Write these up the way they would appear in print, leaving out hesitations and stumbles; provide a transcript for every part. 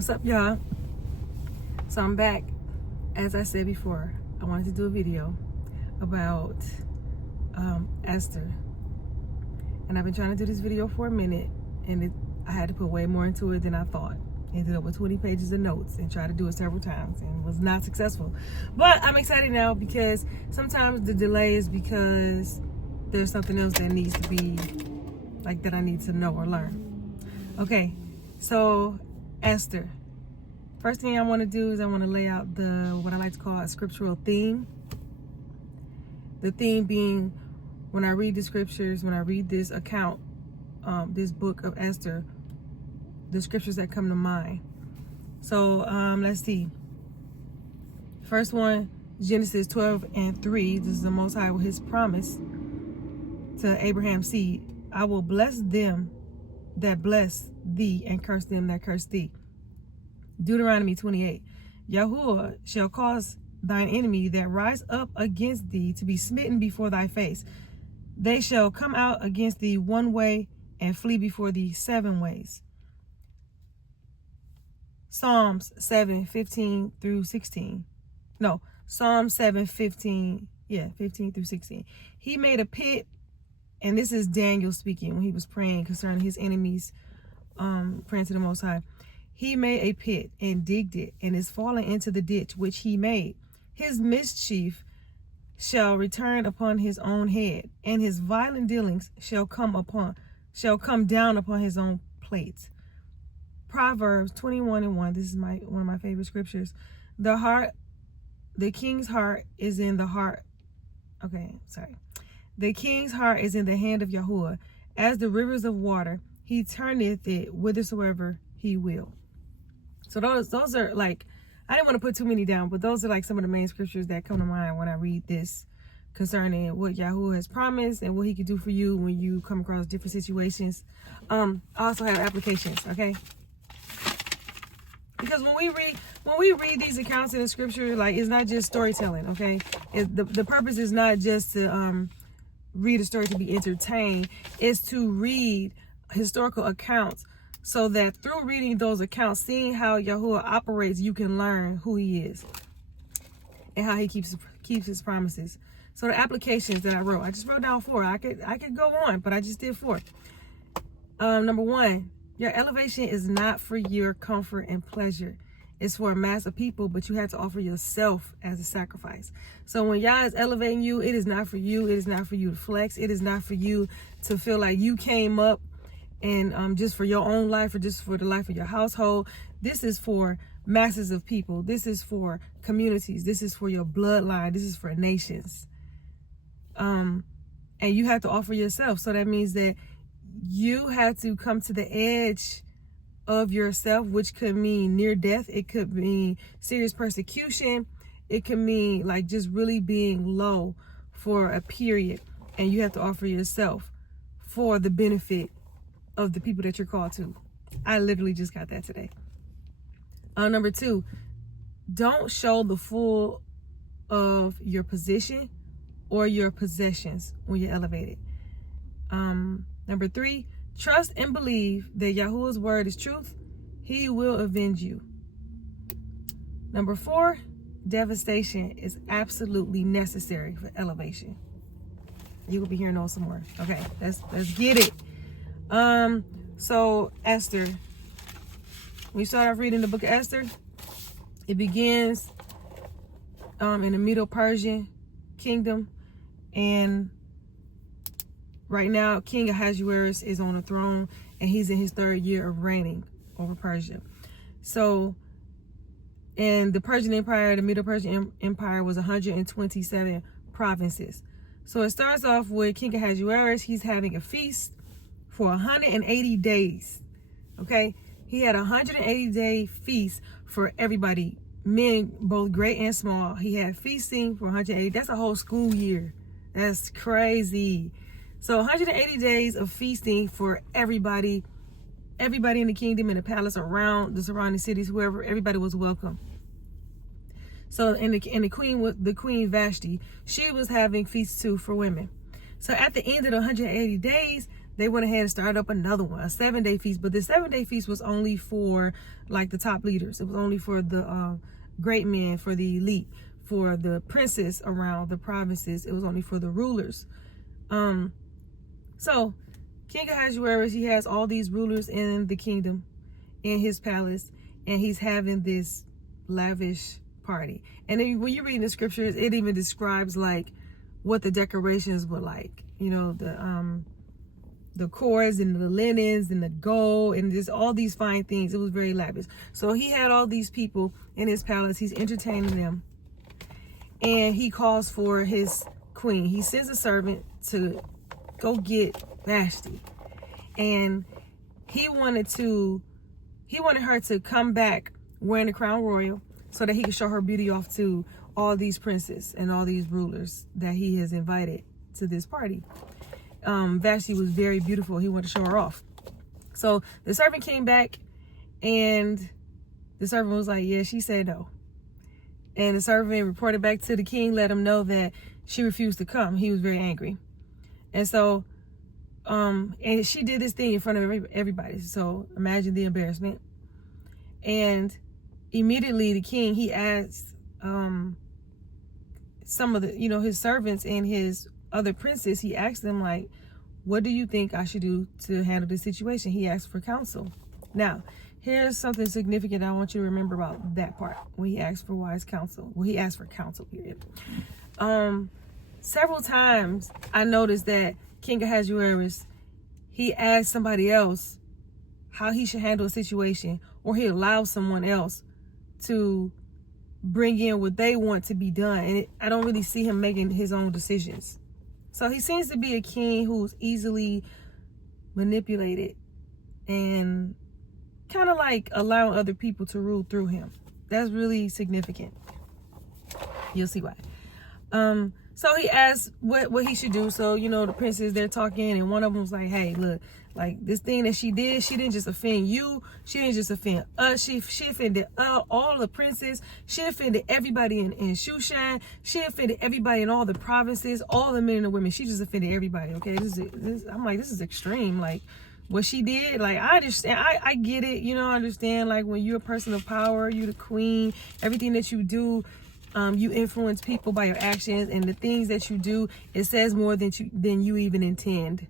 What's up, y'all? So I'm back. As I said before, I wanted to do a video about Esther, and I've been trying to do this video for a minute, and I had to put way more into it than I thought. Ended up with 20 pages of notes and tried to do it several times and was not successful. But I'm excited now because sometimes the delay is because there's something else that needs to be, like, that I need to know or learn. Okay, so Esther. First thing I want to do is I want to lay out what I like to call a scriptural theme. The theme being, when I read the scriptures, when I read this account, this book of Esther, the scriptures that come to mind. So let's see. First one, Genesis 12:3. This is the Most High with his promise to Abraham's seed. I will bless them that bless thee, and curse them that curse thee. Deuteronomy 28. Yahuah shall cause thine enemy that rise up against thee to be smitten before thy face. They shall come out against thee one way and flee before thee 7 ways. Psalms 7:15 through 16. No, Psalm 7:15. 15 through 16. He made a pit, and this is Daniel speaking when he was praying concerning his enemies, praying to the Most High. He made a pit and digged it, and is fallen into the ditch which he made. His mischief shall return upon his own head, and his violent dealings shall come down upon his own plate. Proverbs 21:1. This is one of my favorite scriptures. The king's heart is in the heart. The king's heart is in the hand of Yahuah. As the rivers of water, he turneth it whithersoever he will. So those are, like, I didn't want to put too many down, but those are like some of the main scriptures that come to mind when I read this concerning what Yahuah has promised and what he can do for you when you come across different situations. I also have applications, okay? Because when we read these accounts in the scripture, like, it's not just storytelling, okay? The purpose is not just to read a story to be entertained. It's to read historical accounts, so that through reading those accounts, seeing how Yahuah operates, you can learn who he is and how he keeps his promises. So the applications that I just wrote down 4. I could go on, but I just did 4. Number 1, your elevation is not for your comfort and pleasure. It's for a mass of people, but you have to offer yourself as a sacrifice. So when Yah is elevating you, it is not for you. It is not for you to flex. It is not for you to feel like you came up and just for your own life or just for the life of your household. This is for masses of people. This is for communities. This is for your bloodline. This is for nations. And you have to offer yourself. So that means that you have to come to the edge of yourself, which could mean near death. It could mean serious persecution. It could mean, like, just really being low for a period. And you have to offer yourself for the benefit of the people that you're called to. I literally just got that today. Number 2, don't show the full of your position or your possessions when you're elevated. Number 3, trust and believe that Yahuah's word is truth. He will avenge you. Number 4, devastation is absolutely necessary for elevation. You will be hearing those some more. Okay, let's get it. So Esther, when you start off reading the book of Esther, it begins in the Middle Persian kingdom, and right now King Ahasuerus is on the throne, and he's in his 3rd year of reigning over Persia. So, and the Persian Empire, the Middle Persian Empire, was 127 provinces. So it starts off with King Ahasuerus. He's having a feast for 180 days. Okay, he had a 180-day feast for everybody, men both great and small. He had feasting for 180. That's a whole school year. That's crazy. So 180 days of feasting for everybody in the kingdom, in the palace, around the surrounding cities, whoever, everybody was welcome. So and the queen Vashti, she was having feasts too for women. So at the end of the 180 days, they went ahead and started up another one, a 7-day feast. But the 7-day feast was only for like the top leaders. It was only for the great men, for the elite, for the princes around the provinces. It was only for the rulers. So King Ahasuerus, he has all these rulers in the kingdom, in his palace, and he's having this lavish party. And then when you read the scriptures, it even describes like what the decorations were like. You know, the cords and the linens and the gold and just all these fine things. It was very lavish. So he had all these people in his palace. He's entertaining them. And he calls for his queen. He sends a servant to go get Vashti. And he wanted her to come back wearing the crown royal so that he could show her beauty off to all these princes and all these rulers that he has invited to this party. Vashti was very beautiful. He wanted to show her off. So the servant came back, and the servant was like, yeah, she said no. And the servant reported back to the king, let him know that she refused to come. He was very angry. And so, and she did this thing in front of everybody. So imagine the embarrassment. And immediately the king, he asked some of the, his servants and his other princes, he asked them, like, what do you think I should do to handle this situation? He asked for counsel. Now, here's something significant I want you to remember about that part, when he asked for wise counsel. Well, he asked for counsel, period. Several times I noticed that King Ahasuerus, he asked somebody else how he should handle a situation, or he allows someone else to bring in what they want to be done. And I don't really see him making his own decisions. So he seems to be a king who's easily manipulated and kind of like allowing other people to rule through him. That's really significant. You'll see why. So he asked what he should do. So, the princes, they're talking, and one of them was like, hey, look, like this thing that she did, she didn't just offend you. She didn't just offend us. She offended all the princes. She offended everybody in Shushan. She offended everybody in all the provinces, all the men and the women. She just offended everybody, okay? I'm like, this is extreme. Like, what she did, like, I understand. I get it. I understand, like, when you're a person of power, you're the queen, everything that you do, you influence people by your actions, and the things that you do, it says more than you even intend.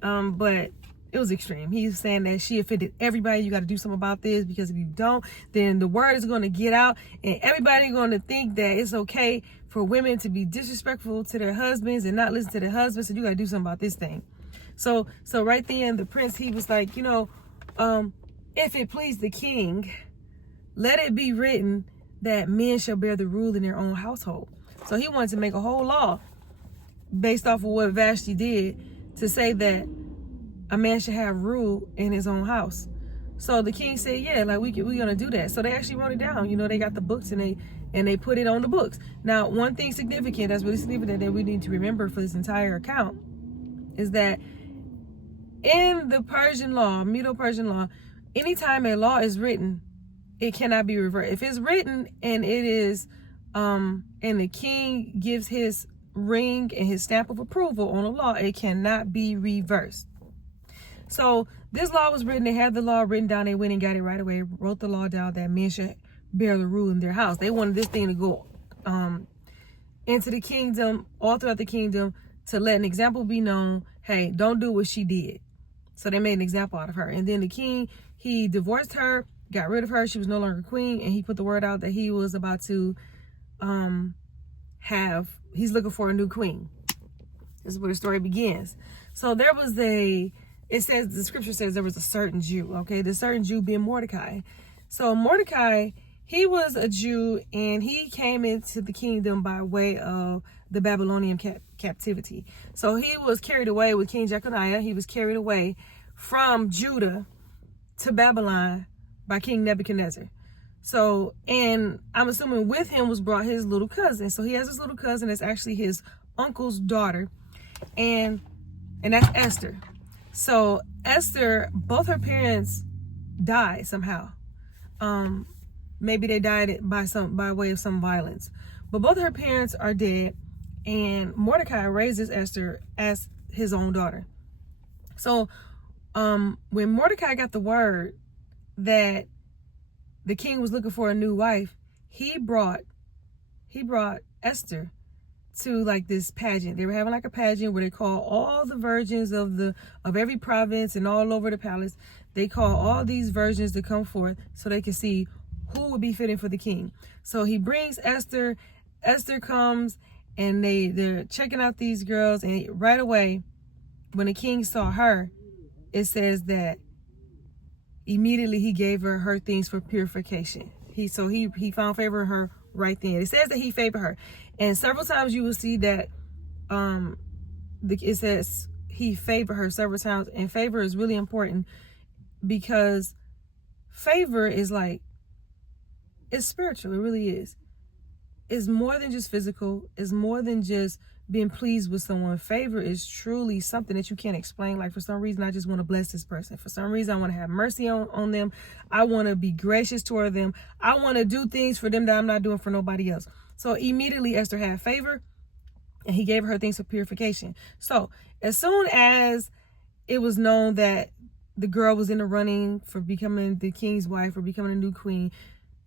But it was extreme. He's saying that she offended everybody. You got to do something about this, because if you don't, then the word is going to get out, and everybody's going to think that it's okay for women to be disrespectful to their husbands and not listen to their husbands. So you got to do something about this thing. So right then, the prince, he was like, if it please the king, let it be written that men shall bear the rule in their own household. So he wanted to make a whole law based off of what Vashti did, to say that a man should have rule in his own house. So the king said, yeah, like we're gonna do that. So they actually wrote it down. They got the books, and they put it on the books. Now, one thing significant, that's really significant, that we need to remember for this entire account, is that in the Persian law, Medo-Persian law, anytime a law is written, it cannot be reversed. If it's written and it is, and the king gives his ring and his stamp of approval on a law, it cannot be reversed. So this law was written. They had the law written down. They went and got it right away, wrote the law down that men should bear the rule in their house. They wanted this thing to go into the kingdom, all throughout the kingdom, to let an example be known. Hey, don't do what she did. So they made an example out of her. And then the king, he divorced her, got rid of her. She was no longer queen, and he put the word out that he was about to he's looking for a new queen. This is where the story begins. So there was the scripture says there was a certain Jew, okay? The certain Jew being Mordecai. So Mordecai, he was a Jew, and he came into the kingdom by way of the Babylonian captivity. So he was carried away with King Jeconiah. He was carried away from Judah to Babylon by King Nebuchadnezzar. So, and I'm assuming with him was brought his little cousin. So he has his little cousin that's actually his uncle's daughter, and that's Esther. So Esther, both her parents died somehow. Maybe they died by way of some violence, but both her parents are dead, and Mordecai raises Esther as his own daughter. So when Mordecai got the word that the king was looking for a new wife, he brought Esther to like this pageant. They were having like a pageant where they call all the virgins of every province and all over the palace. They call all these virgins to come forth so they can see who would be fitting for the king. So he brings Esther. Esther comes, and they're checking out these girls, and right away when the king saw her, it says that immediately he gave her things for purification. He found favor in her right then. It says that he favored her, and several times you will see that it says he favored her several times. And favor is really important, because favor is like, it's spiritual. It really is. It's more than just physical. It's more than just being pleased with someone. Favor is truly something that you can't explain. Like, for some reason, I just want to bless this person. For some reason, I want to have mercy on them. I want to be gracious toward them. I want to do things for them that I'm not doing for nobody else. So immediately Esther had favor, and he gave her things for purification. So as soon as it was known that the girl was in the running for becoming the king's wife or becoming a new queen,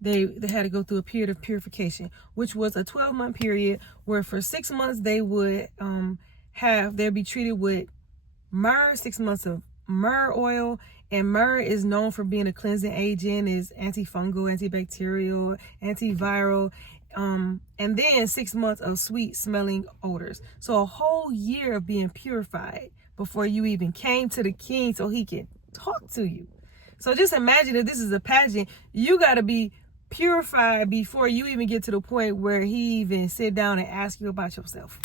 they had to go through a period of purification, which was a 12-month period where for 6 months they would they'd be treated with myrrh, 6 months of myrrh oil. And myrrh is known for being a cleansing agent, is antifungal, antibacterial, antiviral, and then 6 months of sweet smelling odors. So a whole year of being purified before you even came to the king so he can talk to you. So just imagine, if this is a pageant, you got to be purified before you even get to the point where he even sit down and ask you about yourself.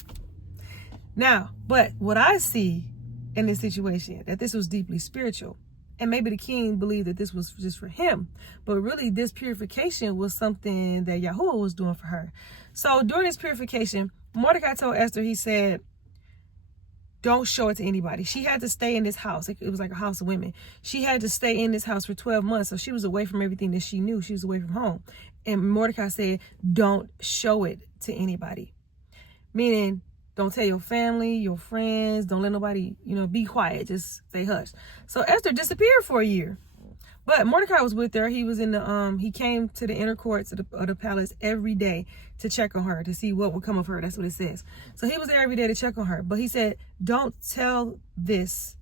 Now, but what I see in this situation, that this was deeply spiritual, and maybe the king believed that this was just for him, but really this purification was something that Yahuah was doing for her. So during this purification, Mordecai told Esther, he said, don't show it to anybody. She had to stay in this house. It was like a house of women. She had to stay in this house for 12 months. So she was away from everything that she knew. She was away from home. And Mordecai said, don't show it to anybody. Meaning, don't tell your family, your friends. Don't let nobody, be quiet. Just stay hush. So Esther disappeared for a year. But Mordecai was with her. He was in he came to the inner courts of the palace every day to check on her, to see what would come of her. That's what it says. So he was there every day to check on her. But he said, don't tell this.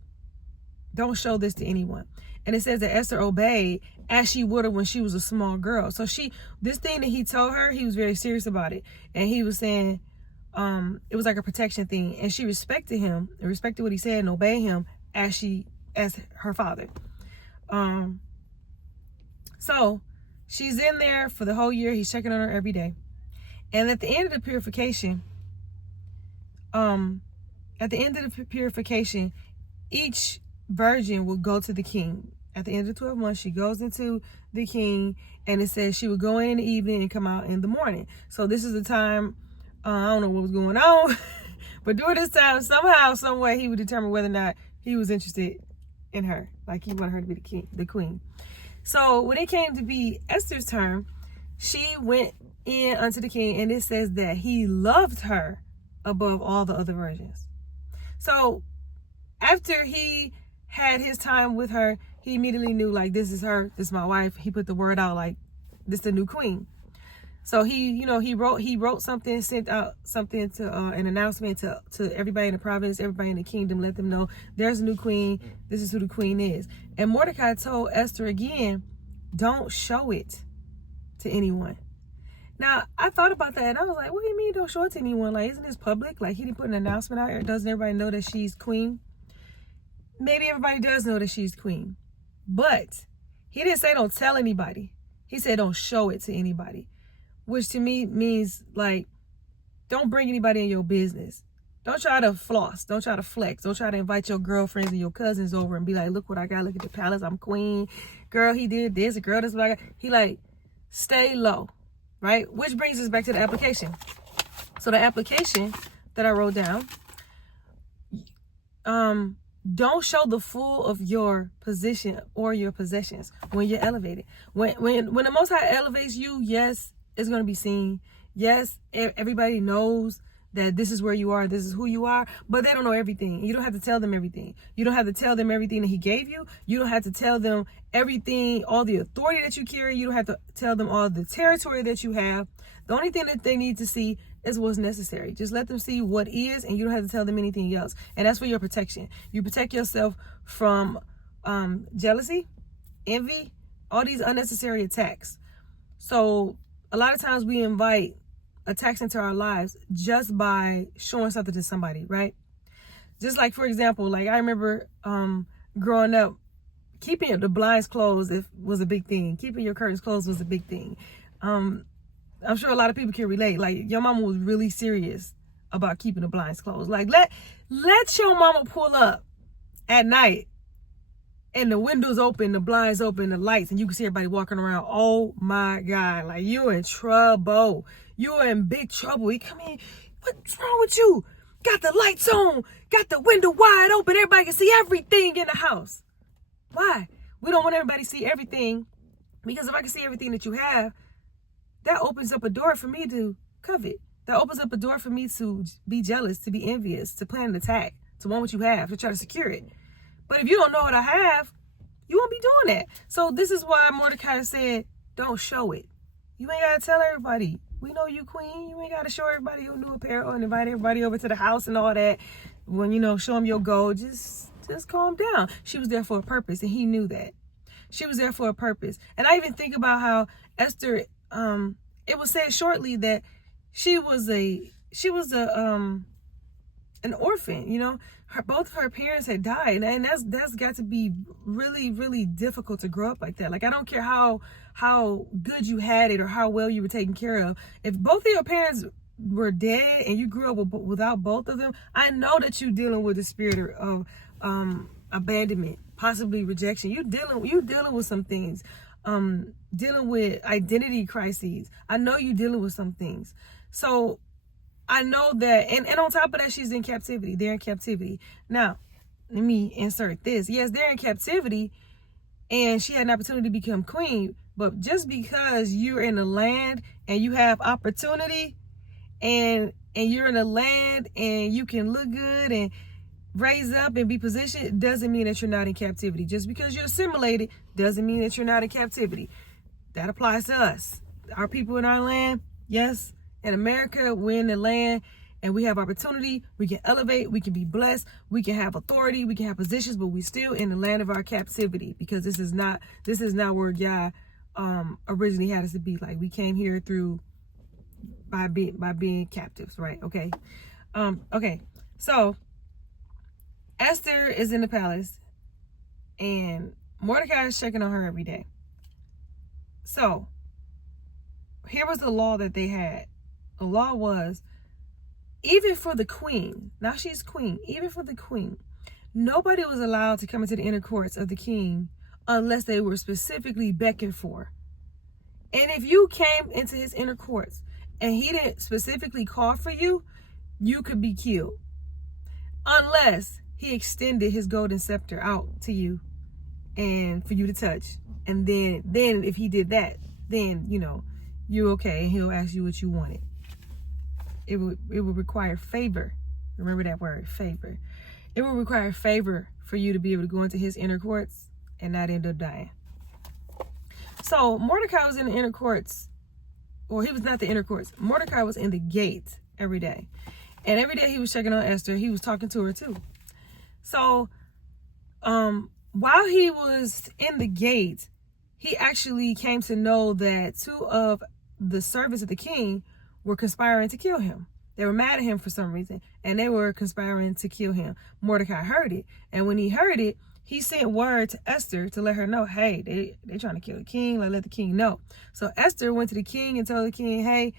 Don't show this to anyone. And it says that Esther obeyed as she would have when she was a small girl. So this thing that he told her, he was very serious about it. And he was saying, it was like a protection thing. And she respected him and respected what he said and obeyed him as her father. So she's in there for the whole year. He's checking on her every day. And at the end of the purification, each virgin will go to the king. At the end of 12 months, she goes into the king, and it says she would go in the evening and come out in the morning. So this is the time, I don't know what was going on, but during this time, somehow, some way, he would determine whether or not he was interested in her. Like, he wanted her to be the queen. So when it came to be Esther's turn, she went in unto the king, and it says that he loved her above all the other virgins. So after he had his time with her, he immediately knew, like, this is her, this is my wife. He put the word out, like, this is the new queen. So he wrote something, sent out something to an announcement to everybody in the province, everybody in the kingdom, let them know there's a new queen. This is who the queen is. And Mordecai told Esther again, don't show it to anyone. Now, I thought about that, and I was like, what do you mean don't show it to anyone? Like, isn't this public? Like, he didn't put an announcement out there. Doesn't everybody know that she's queen? Maybe everybody does know that she's queen. But he didn't say don't tell anybody. He said don't show it to anybody. Which to me means, like, don't bring anybody in your business. Don't try to floss. Don't try to flex. Don't try to invite your girlfriends and your cousins over and be like, look what I got. Look at the palace. I'm queen. Girl, he did this. Girl, this is what I got. He, like, stay low, right? Which brings us back to the application. So the application that I wrote down, don't show the full of your position or your possessions when you're elevated. When the Most High elevates you, yes, it's going to be seen. Yes, everybody knows that this is where you are, this is who you are, but they don't know everything. You don't have to tell them everything. You don't have to tell them everything that he gave you. You don't have to tell them everything, all the authority that you carry. You don't have to tell them all the territory that you have. The only thing that they need to see is what's necessary. Just let them see what is, and you don't have to tell them anything else. And that's for your protection. You protect yourself from jealousy, envy, all these unnecessary attacks. So a lot of times we invite attacks into our lives just by showing something to somebody, right? Just like, for example, like I remember growing up, keeping the blinds closed was a big thing. Keeping your curtains closed was a big thing. I'm sure a lot of people can relate. Like, your mama was really serious about keeping the blinds closed. Like, let your mama pull up at night and the windows open, the blinds open, the lights, and you can see everybody walking around. Oh my God, like, you're in trouble. You're in big trouble. He come in, what's wrong with you? Got the lights on, got the window wide open, everybody can see everything in the house. Why? We don't want everybody to see everything, because if I can see everything that you have, that opens up a door for me to covet. That opens up a door for me to be jealous, to be envious, to plan an attack, to want what you have, to try to secure it. But if you don't know what I have, you won't be doing that. So this is why Mordecai said, don't show it. You ain't got to tell everybody. We know you, queen. You ain't got to show everybody your new apparel and invite everybody over to the house and all that. When, show them your gold, just calm down. She was there for a purpose, and he knew that. She was there for a purpose. And I even think about how Esther, it was said shortly that she was an orphan, both of her parents had died, and that's got to be really, really difficult to grow up like that. Like, I don't care how good you had it or how well you were taken care of. If both of your parents were dead and you grew up without both of them, I know that you're dealing with the spirit of abandonment, possibly rejection. You dealing with some things, dealing with identity crises. I know you're dealing with some things. So I know that, and on top of that, she's in captivity. They're in captivity. Now, let me insert this. Yes, they're in captivity, and she had an opportunity to become queen. But just because you're in the land and you have opportunity, and you're in the land and you can look good and raise up and be positioned, doesn't mean that you're not in captivity. Just because you're assimilated doesn't mean that you're not in captivity. That applies to us. Our people in our land, yes. In America, we're in the land and we have opportunity. We can elevate. We can be blessed. We can have authority. We can have positions, but we still in the land of our captivity, because this is not where Yah originally had us to be. Like, we came here by being captives, right? Okay. Okay. So Esther is in the palace, and Mordecai is checking on her every day. So here was the law that they had. The law was, even for the queen, now she's queen, even for the queen, nobody was allowed to come into the inner courts of the king unless they were specifically beckoned for. And if you came into his inner courts and he didn't specifically call for you, you could be killed. Unless he extended his golden scepter out to you and for you to touch. And then if he did that, then, you're okay, and he'll ask you what you wanted. It would require favor. Remember that word, favor. It would require favor for you to be able to go into his inner courts and not end up dying. So Mordecai was in the inner courts. Well, he was not the inner courts. Mordecai was in the gate every day. And every day he was checking on Esther. He was talking to her too. So while he was in the gate, he actually came to know that two of the servants of the king were conspiring to kill him. They were mad at him for some reason, and they were conspiring to kill him. Mordecai heard it, and when he heard it, he sent word to Esther to let her know, hey, they're trying to kill the king. Let the king know. So Esther went to the king and told the king, hey,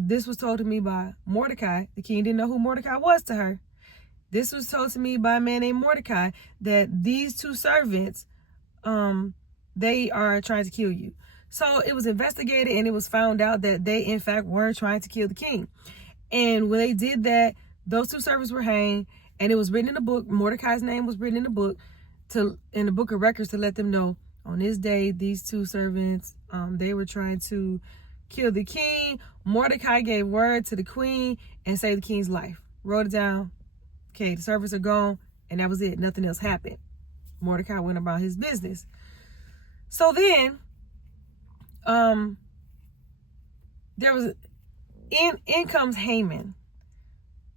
this was told to me by Mordecai. The king didn't know who Mordecai was to her. This was told to me by a man named Mordecai, that these two servants, they are trying to kill you. So it was investigated, and it was found out that they, in fact, were trying to kill the king. And when they did that, those two servants were hanged, and it was written in the book. Mordecai's name was written in the book, in the book of records, to let them know, on this day, these two servants, they were trying to kill the king. Mordecai gave word to the queen and saved the king's life. Wrote it down. Okay, the servants are gone, and that was it. Nothing else happened. Mordecai went about his business. So then, in comes Haman.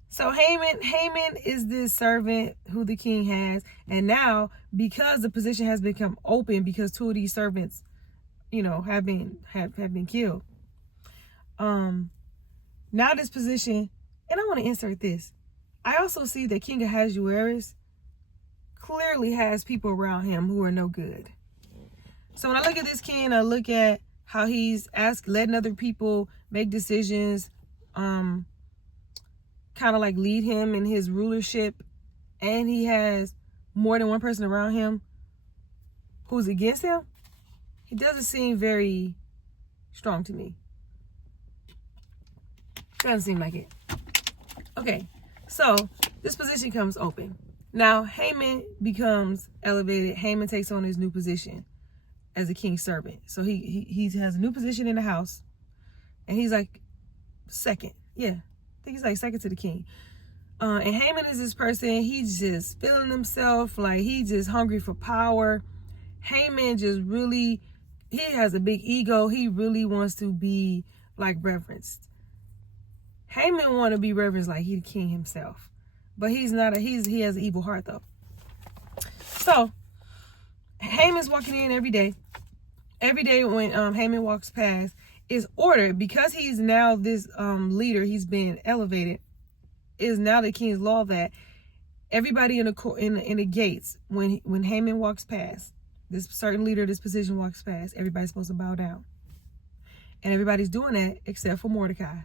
So Haman is this servant who the king has, and now because the position has become open because two of these servants, have been killed. Now this position, and I want to insert this. I also see that King Ahasuerus clearly has people around him who are no good. So when I look at this king, I look at how he's letting other people make decisions, kind of like lead him in his rulership, and he has more than one person around him who's against him. He doesn't seem very strong to me. Doesn't seem like it. Okay, so this position comes open. Now Haman becomes elevated. Haman takes on his new position as a king's servant. So he has a new position in the house, and he's like second. Yeah, I think he's like second to the king. And Haman is this person, he's just feeling himself, like he's just hungry for power. Haman just really, he has a big ego. He really wants to be like reverenced. Haman want to be reverenced like he the king himself. But he's not he has an evil heart though. So Haman's walking in every day. Every day when Haman walks past, is ordered, because he's now this leader, he's been elevated, is now the king's law that everybody in the gates, when Haman walks past, this certain leader, this position walks past, everybody's supposed to bow down. And everybody's doing that except for Mordecai.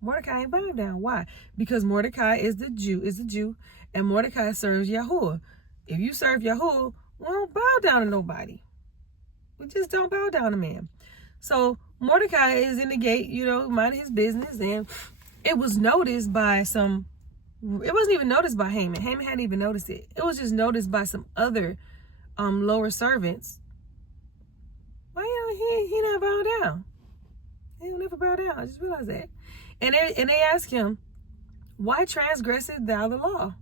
Mordecai ain't bowing down. Why? Because Mordecai is the Jew, and Mordecai serves Yahuah. If you serve Yahuah, we don't bow down to nobody. We just don't bow down to man. So Mordecai is in the gate, minding his business, and it was noticed by it wasn't even noticed by Haman. Haman hadn't even noticed it. It was just noticed by some other lower servants. Why he not bow down? He don't never bow down. I just realized that. And they ask him, why transgresseth thou the law?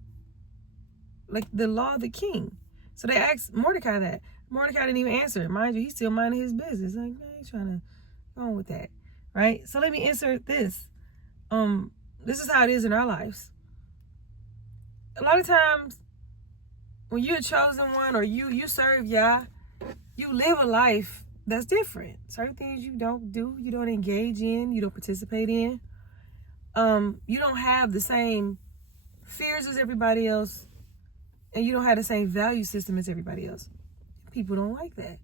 Like the law of the king. So they asked Mordecai that. Mordecai didn't even answer. Mind you, he's still minding his business. Like, man, he's trying to go on with that. Right? So let me insert this. This is how it is in our lives. A lot of times, when you're a chosen one or you serve Yah, you live a life that's different. Certain things you don't do, you don't engage in, you don't participate in. You don't have the same fears as everybody else, and you don't have the same value system as everybody else. People don't like that.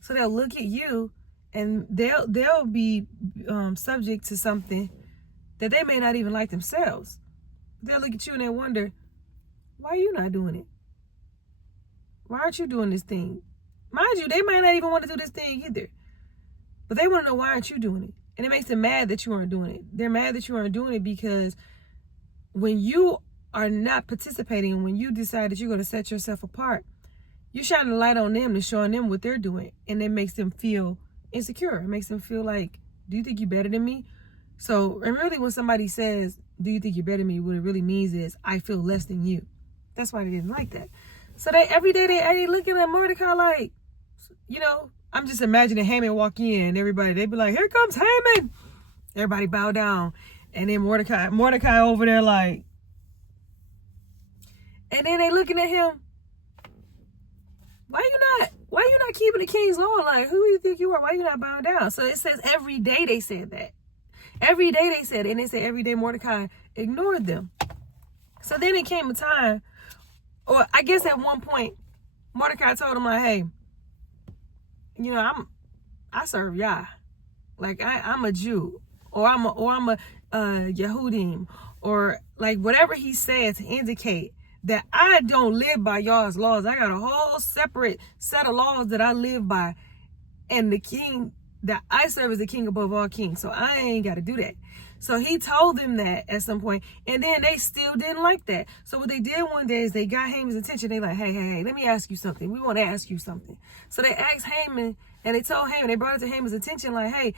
So they'll look at you, and they'll be subject to something that they may not even like themselves. They'll look at you and they'll wonder, why are you not doing it? Why aren't you doing this thing? Mind you, they might not even want to do this thing either. But they want to know, why aren't you doing it? And it makes them mad that you aren't doing it. They're mad that you aren't doing it because when you are not participating, when you decide that you're going to set yourself apart, you're shining a light on them and showing them what they're doing. And it makes them feel insecure. It makes them feel like, do you think you're better than me? So, and really when somebody says, do you think you're better than me? What it really means is, I feel less than you. That's why they didn't like that. So every day they looking at Mordecai like, I'm just imagining Haman walk in, everybody, they be like, here comes Haman. Everybody bow down. And then Mordecai over there like, and then they looking at him, why you not keeping the king's law? Like, who do you think you are? Why you not bowing down? So it says every day they said that. Every day they said it, and they said every day Mordecai ignored them. So then it came a time, or I guess at one point, Mordecai told him like, hey, I serve Yah. Like I'm a Jew, or I'm a Yehudim, or like whatever he said to indicate that I don't live by y'all's laws. I got a whole separate set of laws that I live by, and the king that I serve is the king above all kings. So I ain't got to do that. So he told them that at some point, and then they still didn't like that. So what they did one day is they got Haman's attention. They like, hey, let me ask you something. We want to ask you something. So they asked Haman, and they told Haman, they brought it to Haman's attention like, hey,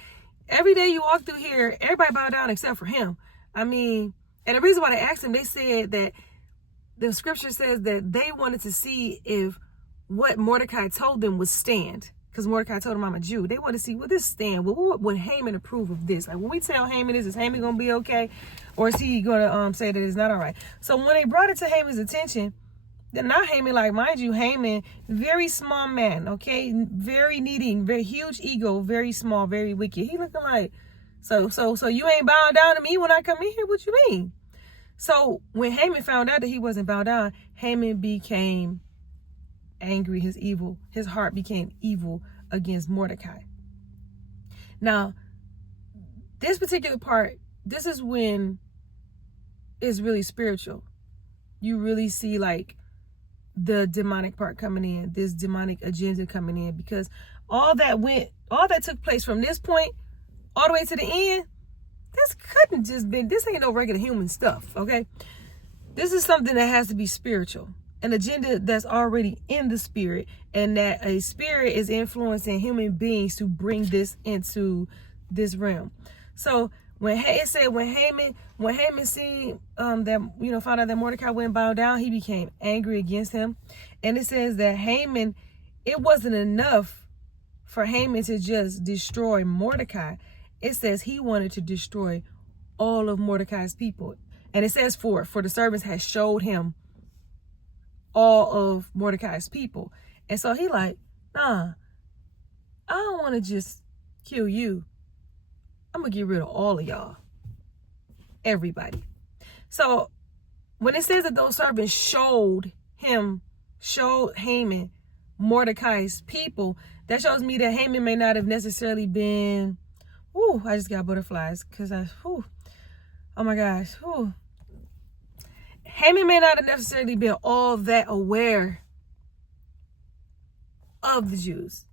Every day you walk through here, everybody bow down except for him. I mean, and the reason why they asked him, they said that the scripture says that they wanted to see if what Mordecai told them would stand. Because Mordecai told him, I'm a Jew. They want to see, will this stand? Would Haman approve of this? Like, when we tell Haman this, is Haman going to be okay? Or is he going to say that it's not all right? So when they brought it to Haman's attention, then now Haman, like, mind you, Haman, very small man, okay? Very needing, very huge ego, very small, very wicked. He looking like, so you ain't bowing down to me when I come in here? What you mean? So when Haman found out that he wasn't bowed down, Haman became angry. His heart became evil against Mordecai. Now, this particular part, this is when it's really spiritual. You really see like the demonic part coming in, this demonic agenda coming in, because all that took place from this point all the way to the end. This ain't no regular human stuff, okay? This is something that has to be spiritual. An agenda that's already in the spirit, and that a spirit is influencing human beings to bring this into this realm. So when Haman seen that, found out that Mordecai wouldn't bow down, he became angry against him. And it says that Haman, it wasn't enough for Haman to just destroy Mordecai. It says he wanted to destroy all of Mordecai's people. And it says for the servants had showed him all of Mordecai's people. And so he like, nah, I don't want to just kill you. I'm going to get rid of all of y'all. Everybody. So when it says that those servants showed Haman Mordecai's people, that shows me that Haman may not have necessarily been, I just got butterflies because oh my gosh, Haman may not have necessarily been all that aware of the Jews.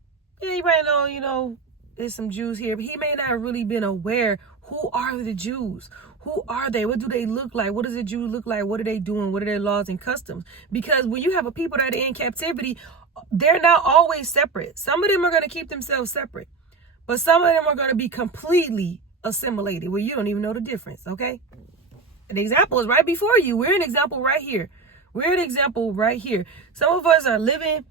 Yeah, you might know, there's some Jews here, but he may not have really been aware, who are the Jews? Who are they? What do they look like? What does a Jew look like? What are they doing? What are their laws and customs? Because when you have a people that are in captivity, they're not always separate. Some of them are going to keep themselves separate, but some of them are going to be completely assimilated where you don't even know the difference, okay? An example is right before you. We're an example right here. Some of us are living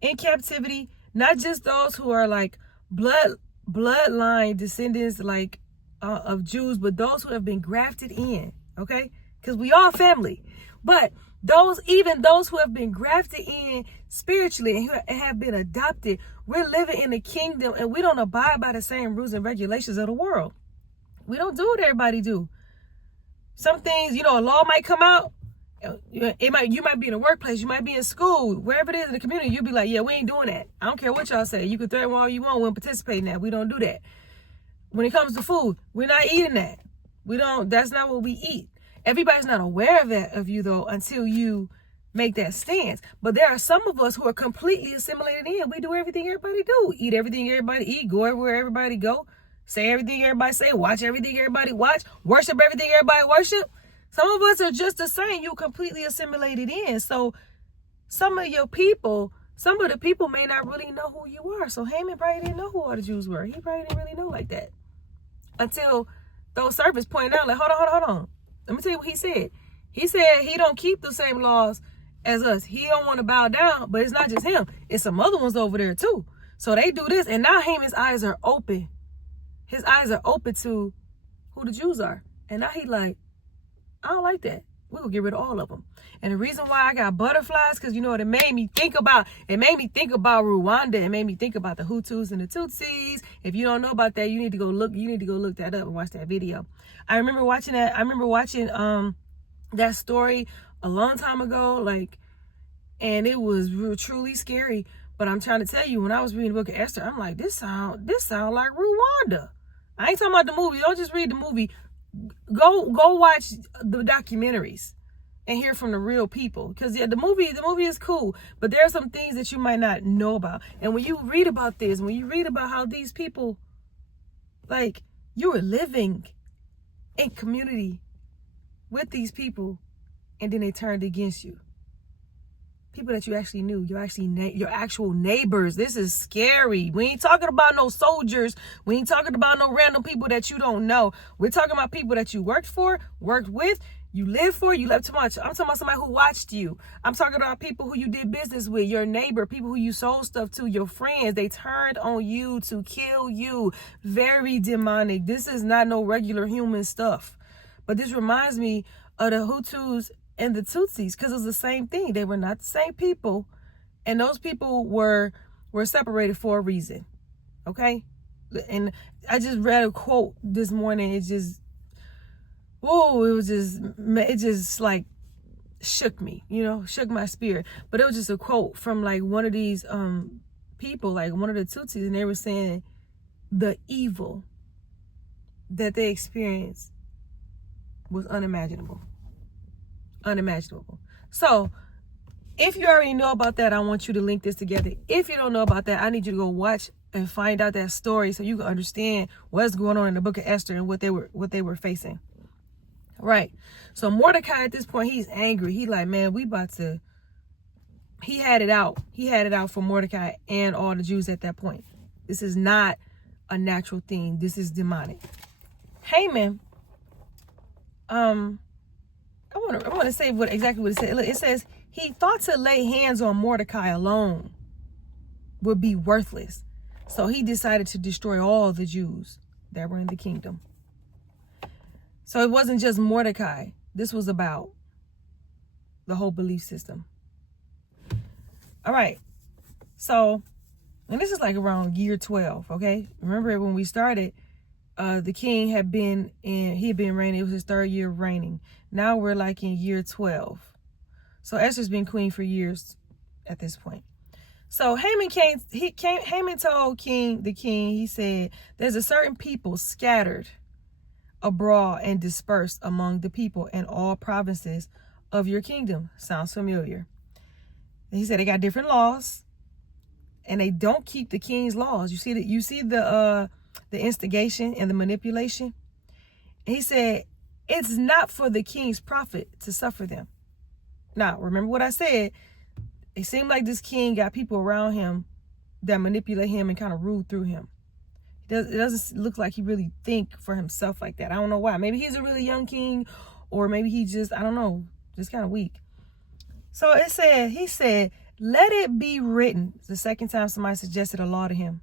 in captivity, not just those who are like bloodline descendants like of Jews, but those who have been grafted in, okay? Because we all family. But even those who have been grafted in spiritually and who have been adopted, we're living in the kingdom, and we don't abide by the same rules and regulations of the world. We don't do what everybody do. Some things, a law might come out. You might be in a workplace, you might be in school, wherever it is in the community. You'll be like, yeah, we ain't doing that. I don't care what y'all say. You can threaten all you want. We don't participate in that. We don't do that. When it comes to food, we're not eating that. That's not what we eat. Everybody's not aware of that of you though until you make that stance. But there are some of us who are completely assimilated in. We do everything everybody do. Eat everything everybody eat. Go everywhere everybody go. Say everything everybody say. Watch everything everybody watch. Worship everything everybody worship. Some of us are just the same. You completely assimilated in. So some of the people may not really know who you are. So Haman probably didn't know who all the Jews were. He probably didn't really know like that. Until those servants pointed out, like, hold on. Let me tell you what he said. He said he don't keep the same laws as us. He don't want to bow down, but it's not just him. It's some other ones over there too. So they do this, and now Haman's eyes are open. His eyes are open to who the Jews are. And now he like, I don't like that. We're going to get rid of all of them. And the reason why I got butterflies, because what it made me think about? It made me think about Rwanda. It made me think about the Hutus and the Tutsis. If you don't know about that, you need to go look that up and watch that video. I remember watching that. I remember watching that story a long time ago, and it was truly scary. But I'm trying to tell you, when I was reading the book of Esther, I'm like, this sound like Rwanda. I ain't talking about the movie. Don't just read the movie. Go watch the documentaries and hear from the real people. Because the movie is cool, but there are some things that you might not know about. And when you read about this, when you read about how these people, you are living in community with these people, and then they turned against you. People that you actually knew, your actual neighbors. This is scary. We ain't talking about no soldiers. We ain't talking about no random people that you don't know. We're talking about people that you worked for, worked with, you lived for, you left too much. I'm talking about somebody who watched you. I'm talking about people who you did business with, your neighbor, people who you sold stuff to, your friends. They turned on you to kill you. Very demonic. This is not no regular human stuff. But this reminds me of the Hutus and the Tutsis, because it was the same thing. They were not the same people, and those people were separated for a reason. Okay, and I just read a quote this morning. It just like shook me, shook my spirit. But it was just a quote from like one of these people, like one of the Tutsis, and they were saying the evil that they experienced was unimaginable. So if you already know about that, I want you to link this together. If you don't know about that, I need you to go watch and find out that story so you can understand what's going on in the book of Esther and what they were facing. Right. So Mordecai at this point, he's angry. He like, man, he had it out. He had it out for Mordecai and all the Jews at that point. This is not a natural thing. This is demonic. Haman, I want to say exactly what it said. Look, it says he thought to lay hands on Mordecai alone would be worthless. So he decided to destroy all the Jews that were in the kingdom. So it wasn't just Mordecai. This was about the whole belief system. All right. So, and this is like around year 12, okay? Remember when we started, the king he had been reigning. It was his 3rd year of reigning. Now we're like in year 12. So Esther's been queen for years at this point. So Haman told the king, he said, there's a certain people scattered abroad and dispersed among the people in all provinces of your kingdom. Sounds familiar. And he said they got different laws and they don't keep the king's laws. You see the instigation and the manipulation. And he said, it's not for the king's profit to suffer them. Now, remember what I said. It seemed like this king got people around him that manipulate him and kind of rule through him. It doesn't look like he really think for himself like that. I don't know why. Maybe he's a really young king, or maybe he just, I don't know, just kind of weak. So he said, let it be written. It's the second time somebody suggested a law to him.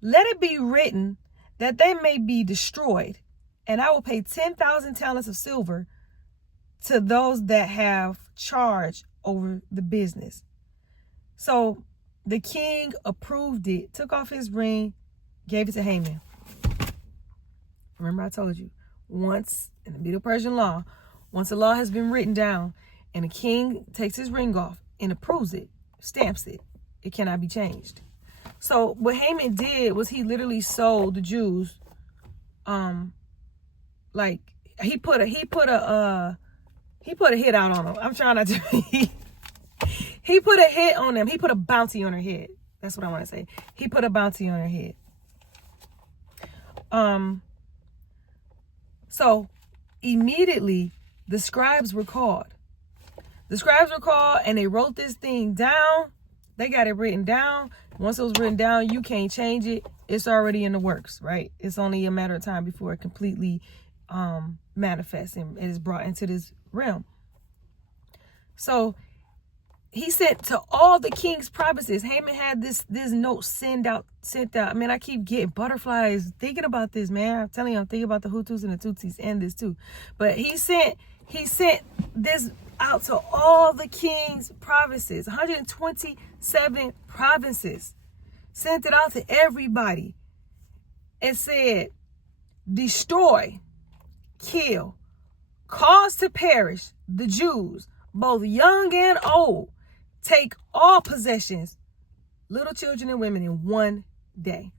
Let it be written that they may be destroyed, and I will pay 10,000 talents of silver to those that have charge over the business. So the king approved it, took off his ring, gave it to Haman. Remember I told you, once in the Medo-Persian law, once a law has been written down and the king takes his ring off and approves it, stamps it, it cannot be changed. So what Haman did was he literally sold the Jews, like he put a hit out on them. I'm trying not to. He put a hit on them. He put a bounty on her head. That's what I want to say. He put a bounty on her head. So immediately the scribes were called. And they wrote this thing down. They got it written down. Once it was written down, you can't change it. It's already in the works, right? It's only a matter of time before it completely manifests and is brought into this realm. So he sent to all the king's provinces. Haman had this note sent out. I mean, I keep getting butterflies thinking about this, man. I'm telling you, I'm thinking about the Hutus and the Tutsis and this too. But he sent this out to all the king's provinces, 127 provinces. Sent it out to everybody and said, destroy, kill, cause to perish the Jews, both young and old. Take all possessions, little children and women, in one day.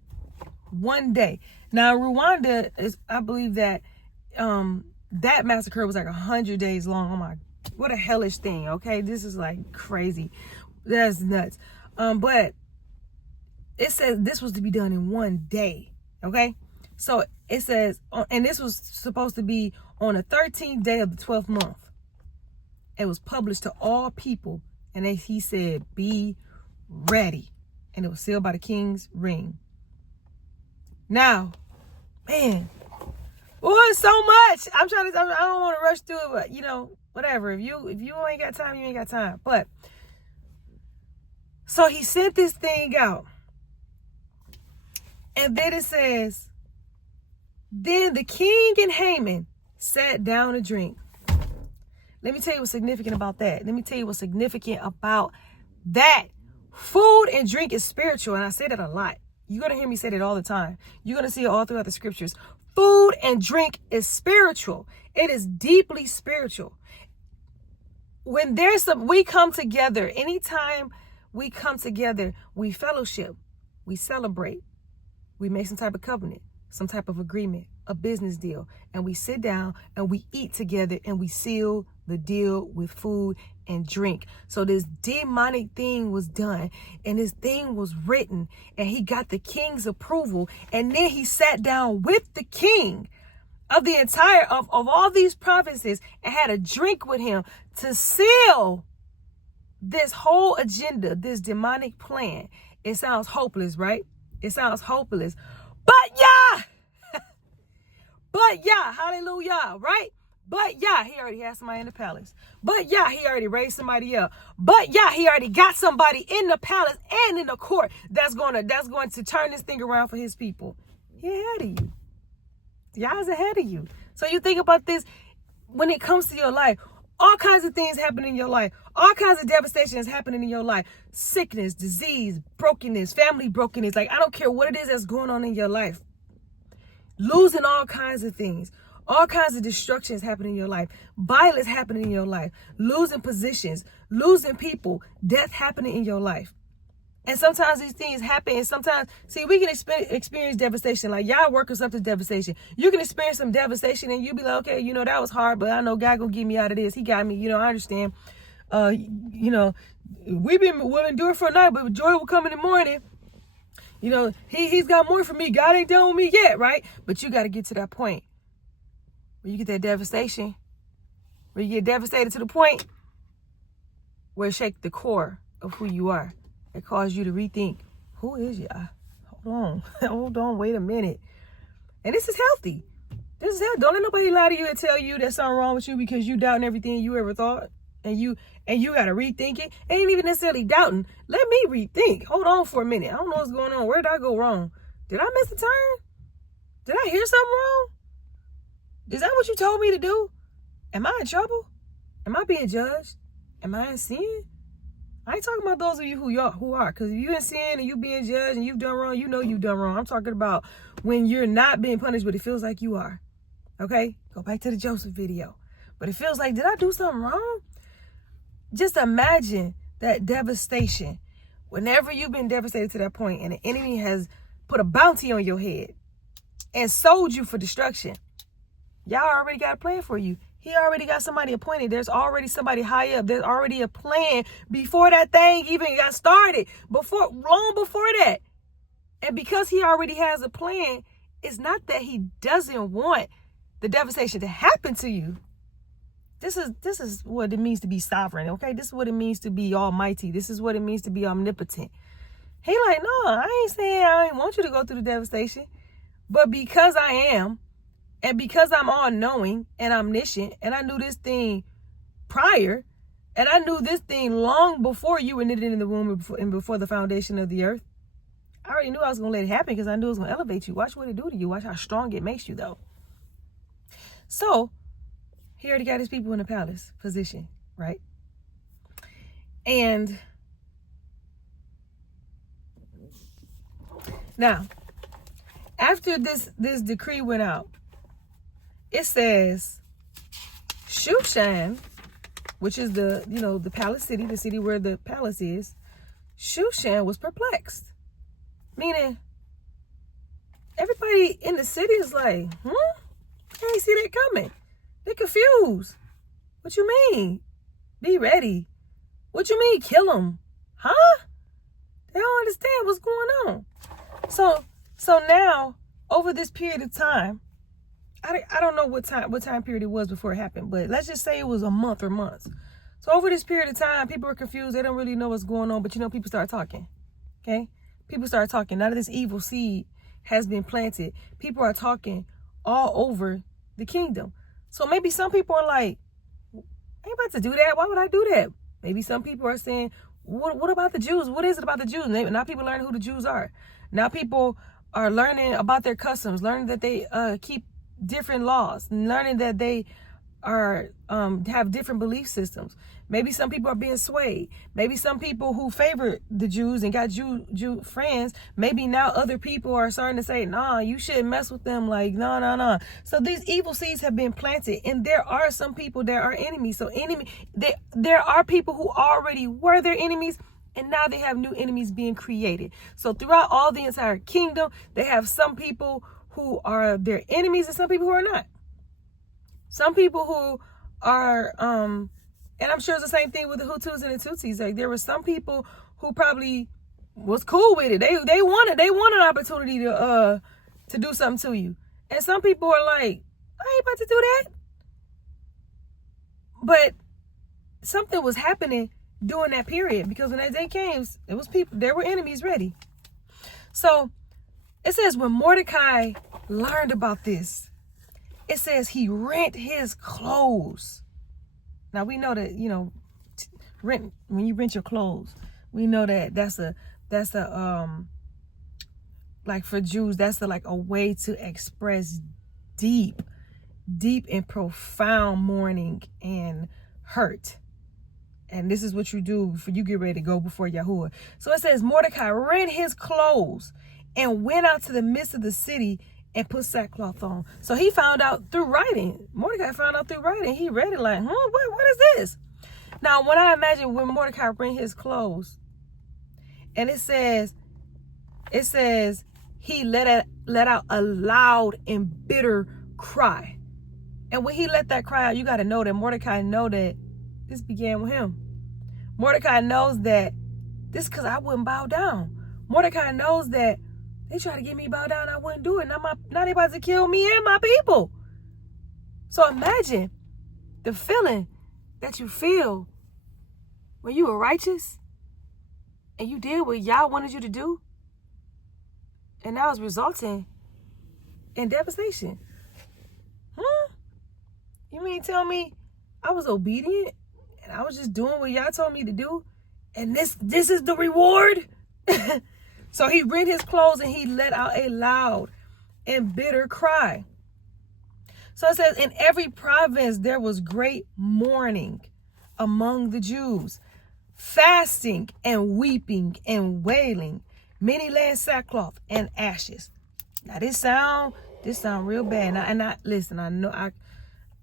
One day. Now, Rwanda I believe that that massacre was like 100 days long. Oh my, what a hellish thing. Okay, this is like crazy. That's nuts. But it says this was to be done in one day. Okay, so it says, and this was supposed to be on the 13th day of the 12th month. It was published to all people And he said, be ready. And it was sealed by the king's ring. Now, man, it's so much. I don't want to rush through it, but, you know, whatever. If you ain't got time, you ain't got time. But, so he sent this thing out. And then it says, then the king and Haman sat down to drink. Let me tell you what's significant about that. Food and drink is spiritual, and I say that a lot. You're going to hear me say that all the time. You're going to see it all throughout the scriptures. Food and drink is spiritual. It is deeply spiritual. When we come together, anytime we come together, we fellowship, we celebrate, we make some type of covenant, some type of agreement, a business deal, and we sit down and we eat together and we seal the deal with food and drink. So this demonic thing was done, and this thing was written, and he got the king's approval, and then he sat down with the king of the entire of all these provinces and had a drink with him to seal this whole agenda, this demonic plan. It sounds hopeless, right? It sounds hopeless. But yeah, hallelujah, right? But yeah, he already had somebody in the palace. But yeah, he already raised somebody up. But yeah, he already got somebody in the palace and in the court that's going to turn this thing around for his people. He ahead of you. Y'all's ahead of you. So you think about this when it comes to your life. All kinds of things happen in your life. All kinds of devastation is happening in your life. Sickness, disease, brokenness, family brokenness. Like, I don't care what it is that's going on in your life. Losing all kinds of things. All kinds of destructions happen in your life. Violence happening in your life. Losing positions. Losing people. Death happening in your life. And sometimes these things happen, and sometimes, see, we can experience devastation. Like, y'all work us up to devastation. You can experience some devastation, and you be like, okay, you know, that was hard, but I know God gonna get me out of this. He got me, you know, I understand. You know, we've been willing to do it for a night, but joy will come in the morning. You know, he's got more for me. God ain't done with me yet, right? But you got to get to that point where you get that devastation, where you get devastated to the point where it shakes the core of who you are. It caused you to rethink, who is Yah? Hold on, wait a minute. And this is healthy. This is healthy. Don't let nobody lie to you and tell you there's something wrong with you because you doubting everything you ever thought. And you got to rethink it. Ain't even necessarily doubting. Let me rethink. Hold on for a minute. I don't know what's going on. Where did I go wrong? Did I miss a turn? Did I hear something wrong? Is that what you told me to do? Am I in trouble? Am I being judged? Am I in sin? I ain't talking about those of you who are, because if you in sin and you being judged and you've done wrong, you know you've done wrong. I'm talking about when you're not being punished, but it feels like you are. Okay? Go back to the Joseph video. But it feels like, did I do something wrong? Just imagine that devastation. Whenever you've been devastated to that point and the enemy has put a bounty on your head and sold you for destruction, y'all already got a plan for you. He already got somebody appointed. There's already somebody high up. There's already a plan before that thing even got started. Long before that. And because he already has a plan, it's not that he doesn't want the devastation to happen to you. This is what it means to be sovereign, okay? This is what it means to be almighty. This is what it means to be omnipotent. He like, no, I ain't saying I ain't want you to go through the devastation. But because I am, and because I'm all-knowing and omniscient, and I knew this thing prior, and I knew this thing long before you were knitted in the womb and before the foundation of the earth, I already knew I was going to let it happen because I knew it was going to elevate you. Watch what it do to you. Watch how strong it makes you, though. So, he already got his people in the palace position, right? And now, after this decree went out, it says Shushan, which is the palace city, the city where the palace is, Shushan was perplexed. Meaning, everybody in the city is like, I ain't see that coming. They're confused. What you mean? Be ready. What you mean? Kill them? Huh? They don't understand what's going on. So now, over this period of time, I don't know what time period it was before it happened, but let's just say it was a month or months. So over this period of time, people are confused. They don't really know what's going on. But, people start talking. Okay? People start talking. Now that this evil seed has been planted, people are talking all over the kingdom. So maybe some people are like, I ain't about to do that. Why would I do that? Maybe some people are saying, what about the Jews? What is it about the Jews? Now people learn who the Jews are. Now people are learning about their customs, learning that they keep different laws, learning that they are have different belief systems. Maybe some people are being swayed. Maybe some people who favor the Jews and got Jew friends, maybe now other people are starting to say, nah, you shouldn't mess with them. Like, no. So these evil seeds have been planted, and there are some people that are enemies. So there are people who already were their enemies, and now they have new enemies being created. So throughout all the entire kingdom, they have some people who are their enemies and some people who are not. Some people who are, and I'm sure it's the same thing with the Hutus and the Tutsis. Like, there were some people who probably was cool with it. They wanted an opportunity to do something to you. And some people are like, I ain't about to do that. But something was happening during that period, because when that day came, it was people, there were enemies ready. So it says when Mordecai learned about this, it says he rent his clothes. Now we know that, when you rent your clothes, we know that that's a like for Jews, that's a way to express deep and profound mourning and hurt. And this is what you do before you get ready to go before Yahuah. So it says Mordecai rent his clothes and went out to the midst of the city and put sackcloth on. So he found out through writing. Mordecai found out through writing. He read it like, what is this? Now, when I imagine when Mordecai rent his clothes, and it says he let out a loud and bitter cry. And when he let that cry out, you got to know that Mordecai know that this began with him. Mordecai knows that this is because I wouldn't bow down. Mordecai knows that they try to get me bow down, I wouldn't do it. Now they about to kill me and my people. So imagine the feeling that you feel when you were righteous and you did what Yah wanted you to do, and now it's resulting in devastation. You mean tell me I was obedient and I was just doing what Yah told me to do, and this is the reward? So he rent his clothes and he let out a loud and bitter cry. So it says, in every province there was great mourning among the Jews, fasting and weeping and wailing, many laying sackcloth and ashes. Now this sound real bad. Listen, I know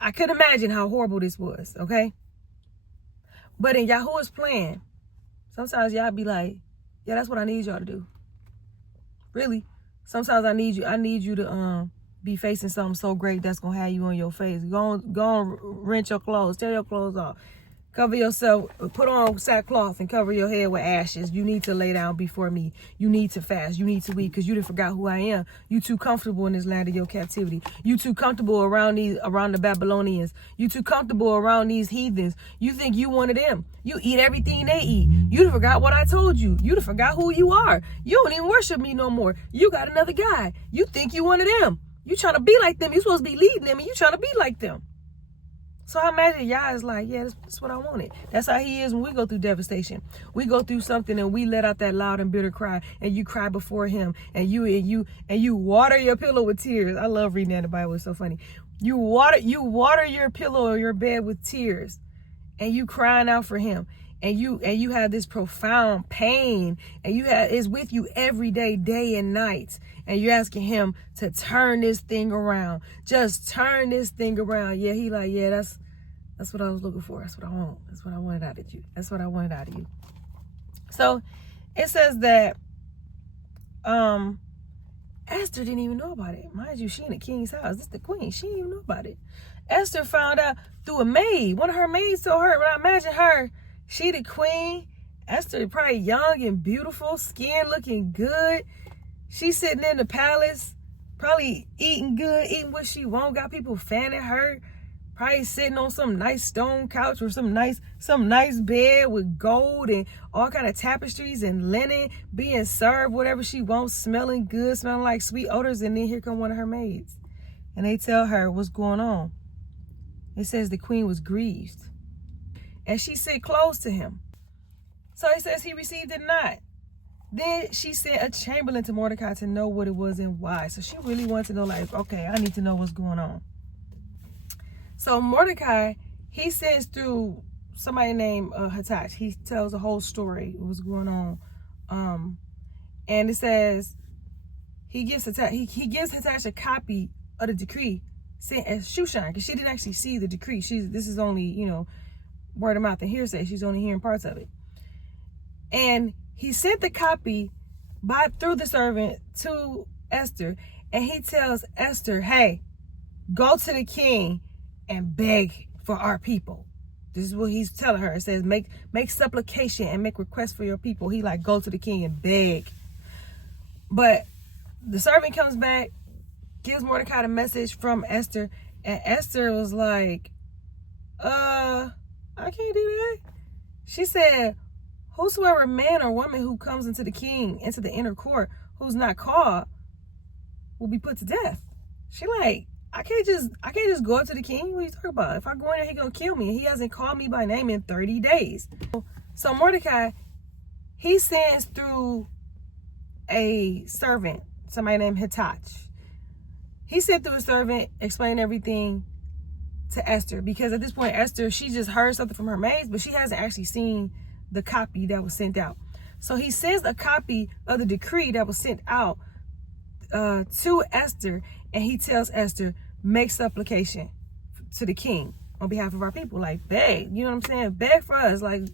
I could imagine how horrible this was, okay? But in Yahuah's plan, sometimes y'all be like, yeah, that's what I need y'all to do. Really. Sometimes I need you to be facing something so great that's gonna have you on your face. Go on, rent your clothes, tear your clothes off. Cover yourself, put on sackcloth and cover your head with ashes. You need to lay down before me. You need to fast. You need to weep because you done forgot who I am. You too comfortable in this land of your captivity. You too comfortable around the Babylonians. You too comfortable around these heathens. You think you one of them. You eat everything they eat. You done forgot what I told you. You done forgot who you are. You don't even worship me no more. You got another guy. You think you one of them. You trying to be like them. You supposed to be leading them and you trying to be like them. So I imagine Yah is like, yeah, that's what I wanted. That's how he is when we go through devastation. We go through something and we let out that loud and bitter cry, and you cry before him, and you water your pillow with tears. I love reading that in the Bible. It's so funny. You water your pillow or your bed with tears, and you crying out for him. And you have this profound pain, and it's with you every day, day and night. And you're asking him to turn this thing around. Just turn this thing around. Yeah, he like, yeah, that's what I was looking for. That's what I want. That's what I wanted out of you. That's what I wanted out of you. So it says that Esther didn't even know about it. Mind you, she in the king's house. This is the queen. She didn't even know about it. Esther found out through a maid. One of her maids told her, but I imagine her, she the queen. Esther probably young and beautiful, skin looking good. She's sitting in the palace, probably eating good, eating what she want, got people fanning her, probably sitting on some nice stone couch or some nice bed with gold and all kind of tapestries and linen, being served whatever she wants, smelling good, smelling like sweet odors. And then here come one of her maids, and they tell her what's going on. It says the queen was grieved, and she sit close to him. So it says he received it not. Then she sent a chamberlain to Mordecai to know what it was and why. So she really wanted to know, like, okay, I need to know what's going on. So Mordecai, he sends through somebody named Hattach. He tells the whole story, what's going on. And it says he gives Hattach a copy of the decree sent as Shushan, because she didn't actually see the decree. This is only, word of mouth and hearsay. She's only hearing parts of it. And he sent the copy through the servant to Esther, and he tells Esther, hey, go to the king and beg for our people. This is what he's telling her. It says, make supplication and make requests for your people. He like, go to the king and beg. But the servant comes back, gives Mordecai the message from Esther, and Esther was like, I can't do that. She said, whosoever man or woman who comes into the king, into the inner court, who's not called, will be put to death. She like, I can't just go up to the king. What are you talking about? If I go in there, he gonna kill me. And he hasn't called me by name in 30 days. So Mordecai, he sends through a servant, somebody named Hattach. He sent through a servant, explained everything to Esther, because at this point, Esther, she just heard something from her maids, but she hasn't actually seen the copy that was sent out. So he sends a copy of the decree that was sent out to Esther, and he tells Esther, make supplication to the king on behalf of our people, like beg, you know what I'm saying? Beg for us, like.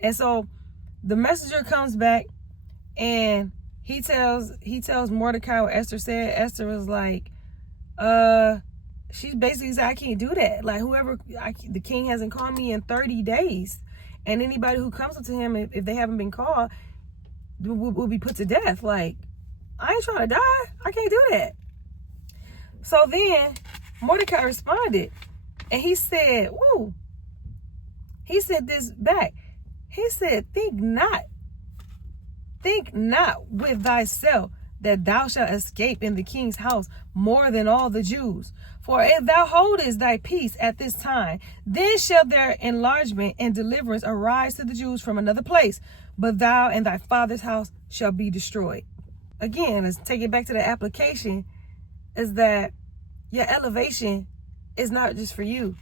And so the messenger comes back, and he tells Mordecai what Esther said. Esther was like, she basically said, I can't do that. Like, the king hasn't called me in 30 days. And anybody who comes up to him, if they haven't been called, will be put to death. Like, I ain't trying to die. I can't do that. So then Mordecai responded, and he said, woo. He said this back. He said, think not with thyself that thou shalt escape in the king's house more than all the Jews. For if thou holdest thy peace at this time, then shall their enlargement and deliverance arise to the Jews from another place, but thou and thy father's house shall be destroyed. Again, let's take it back to the application, is that your elevation is not just for you.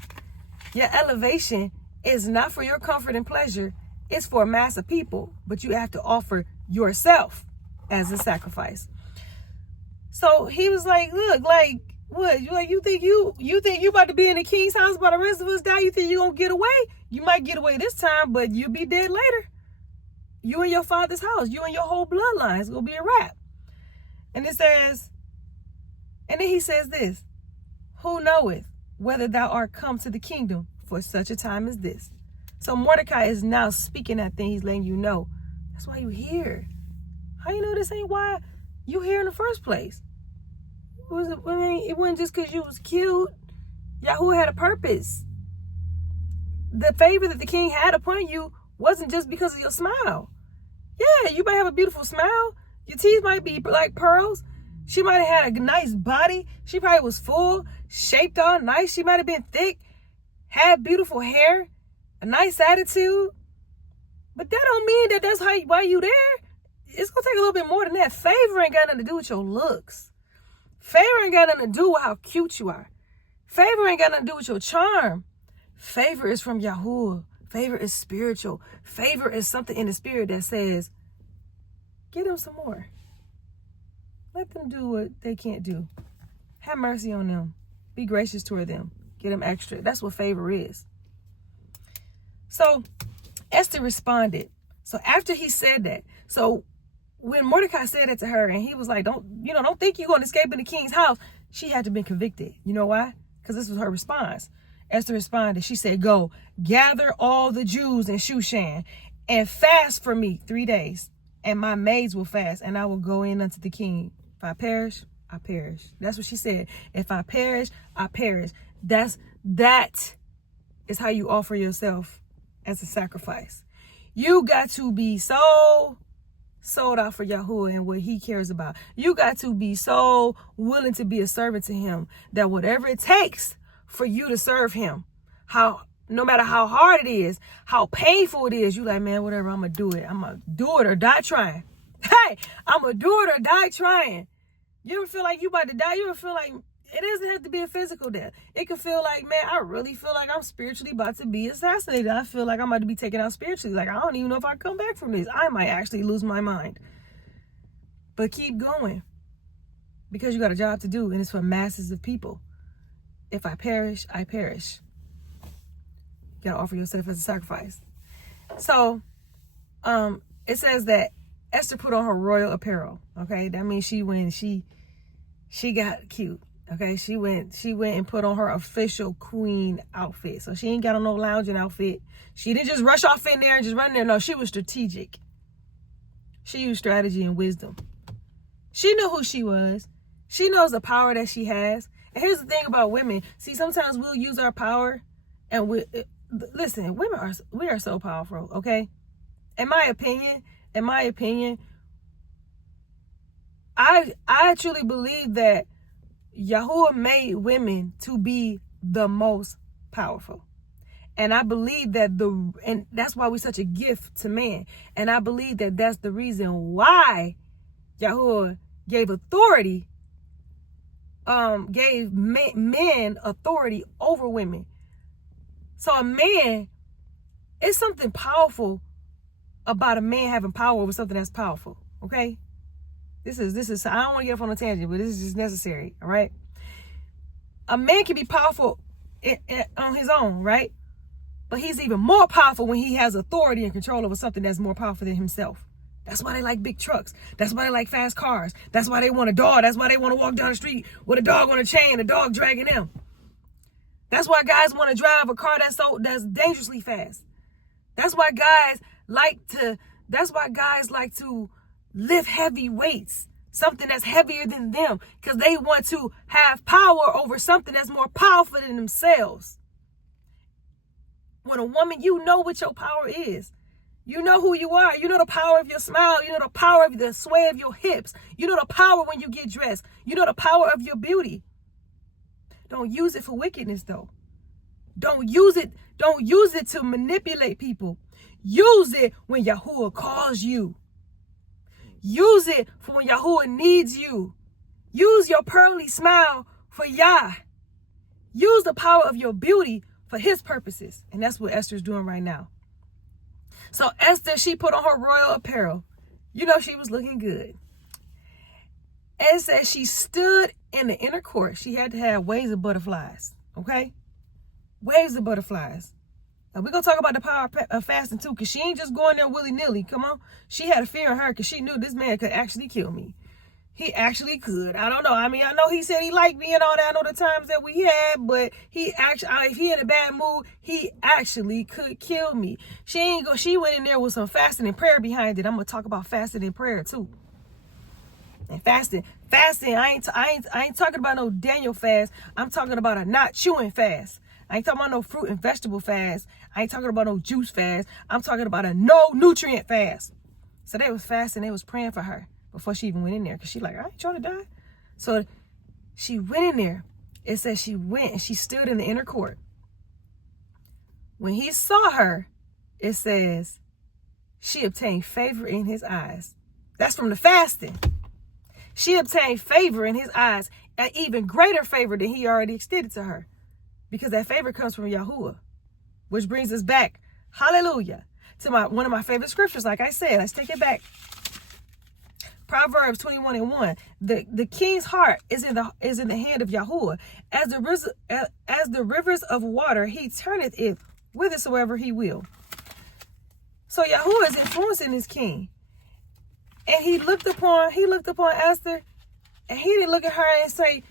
Your elevation is not for your comfort and pleasure. It's for a mass of people, but you have to offer yourself as a sacrifice. So he was like, look, like, what? You think you about to be in the king's house while the rest of us die? You think you gonna get away? You might get away this time, but you'll be dead later. You and your father's house, you and your whole bloodline, it's gonna be a wrap. And it says, and then he says this, who knoweth whether thou art come to the kingdom for such a time as this? So Mordecai is now speaking that thing. He's letting you know. That's why you here. How you know this ain't why you here in the first place? It wasn't just because you was cute. Yahuah had a purpose. The favor that the king had upon you wasn't just because of your smile. Yeah, you might have a beautiful smile. Your teeth might be like pearls. She might have had a nice body. She probably was full, shaped all nice. She might have been thick, had beautiful hair, a nice attitude. But that don't mean that that's why you there. It's going to take a little bit more than that. Favor ain't got nothing to do with your looks. Favor ain't got nothing to do with how cute you are. Favor ain't got nothing to do with your charm. Favor is from Yahuah. Favor is spiritual. Favor is something in the spirit that says, give them some more. Let them do what they can't do. Have mercy on them. Be gracious toward them. Give them extra. That's what favor is. So Esther responded. So after he said that, so when Mordecai said it to her and he was like, don't think you're going to escape in the king's house, she had to have been convicted. You know why? Because this was her response. Esther responded. She said, go, gather all the Jews in Shushan and fast for me 3 days. And my maids will fast, and I will go in unto the king. If I perish, I perish. That's what she said. If I perish, I perish. That is how you offer yourself as a sacrifice. You got to be so sold out for Yahuah and what he cares about. You got to be so willing to be a servant to him that whatever it takes for you to serve him, no matter how hard it is, how painful it is, you like, man, whatever, I'm going to do it. I'm going to do it or die trying. Hey, I'm going to do it or die trying. You ever feel like you about to die? You ever feel like it doesn't have to be a physical death? It can feel like, man, I really feel like I'm spiritually about to be assassinated. I feel like I'm about to be taken out spiritually. Like, I don't even know if I come back from this. I might actually lose my mind. But keep going. Because you got a job to do, and it's for masses of people. If I perish, I perish. You got to offer yourself as a sacrifice. So, it says that Esther put on her royal apparel. Okay, that means she got cute. Okay, she went and put on her official queen outfit. So she ain't got on no lounging outfit. She didn't just rush off in there and just run there. No, she was strategic. She used strategy and wisdom. She knew who she was. She knows the power that she has. And here's the thing about women. See, sometimes we'll use our power, and listen, we are so powerful. Okay, in my opinion, I truly believe that Yahuah made women to be the most powerful. And I believe that and that's why we're such a gift to man. And I believe that that's the reason why Yahuah gave authority, gave men authority over women. So a man, it's something powerful about a man having power over something that's powerful. Okay? This is, I don't want to get off on a tangent, but this is just necessary, all right? A man can be powerful on his own, right? But he's even more powerful when he has authority and control over something that's more powerful than himself. That's why they like big trucks. That's why they like fast cars. That's why they want a dog. That's why they want to walk down the street with a dog on a chain, a dog dragging them. That's why guys want to drive a car that's dangerously fast. That's why guys like to lift heavy weights, something that's heavier than them, because they want to have power over something that's more powerful than themselves. When a woman, you know what your power is. You know who you are. You know the power of your smile. You know the power of the sway of your hips. You know the power when you get dressed. You know the power of your beauty. Don't use it for wickedness, though. Don't use it to manipulate people. Use it when Yahuah calls you. Use it for when Yahuah needs you. Use your pearly smile for Yah. Use the power of your beauty for his purposes. And that's what Esther's doing right now. So Esther, she put on her royal apparel. You know she was looking good. And it says she stood in the inner court. She had to have waves of butterflies. Okay? Waves of butterflies. Now, we're going to talk about the power of fasting, too, because she ain't just going there willy-nilly. Come on. She had a fear in her because she knew this man could actually kill me. He actually could. I don't know. I mean, I know he said he liked me and all that. I know the times that we had, but he actually, if he in a bad mood, he actually could kill me. She went in there with some fasting and prayer behind it. I'm going to talk about fasting and prayer, too. And fasting, I ain't talking about no Daniel fast. I'm talking about a not chewing fast. I ain't talking about no fruit and vegetable fast. I ain't talking about no juice fast. I'm talking about a no nutrient fast. So they was fasting. They was praying for her before she even went in there. Because she like, I ain't trying to die. So she went in there. It says she went and she stood in the inner court. When he saw her, it says she obtained favor in his eyes. That's from the fasting. She obtained favor in his eyes. An even greater favor than he already extended to her. Because that favor comes from Yahuah. Which brings us back, hallelujah, to one of my favorite scriptures. Like I said, let's take it back. Proverbs 21:1. The king's heart is in the hand of Yahuah. As the rivers of water, he turneth it whithersoever he will. So Yahuah is influencing his king. And he looked upon Esther, and he didn't look at her and say,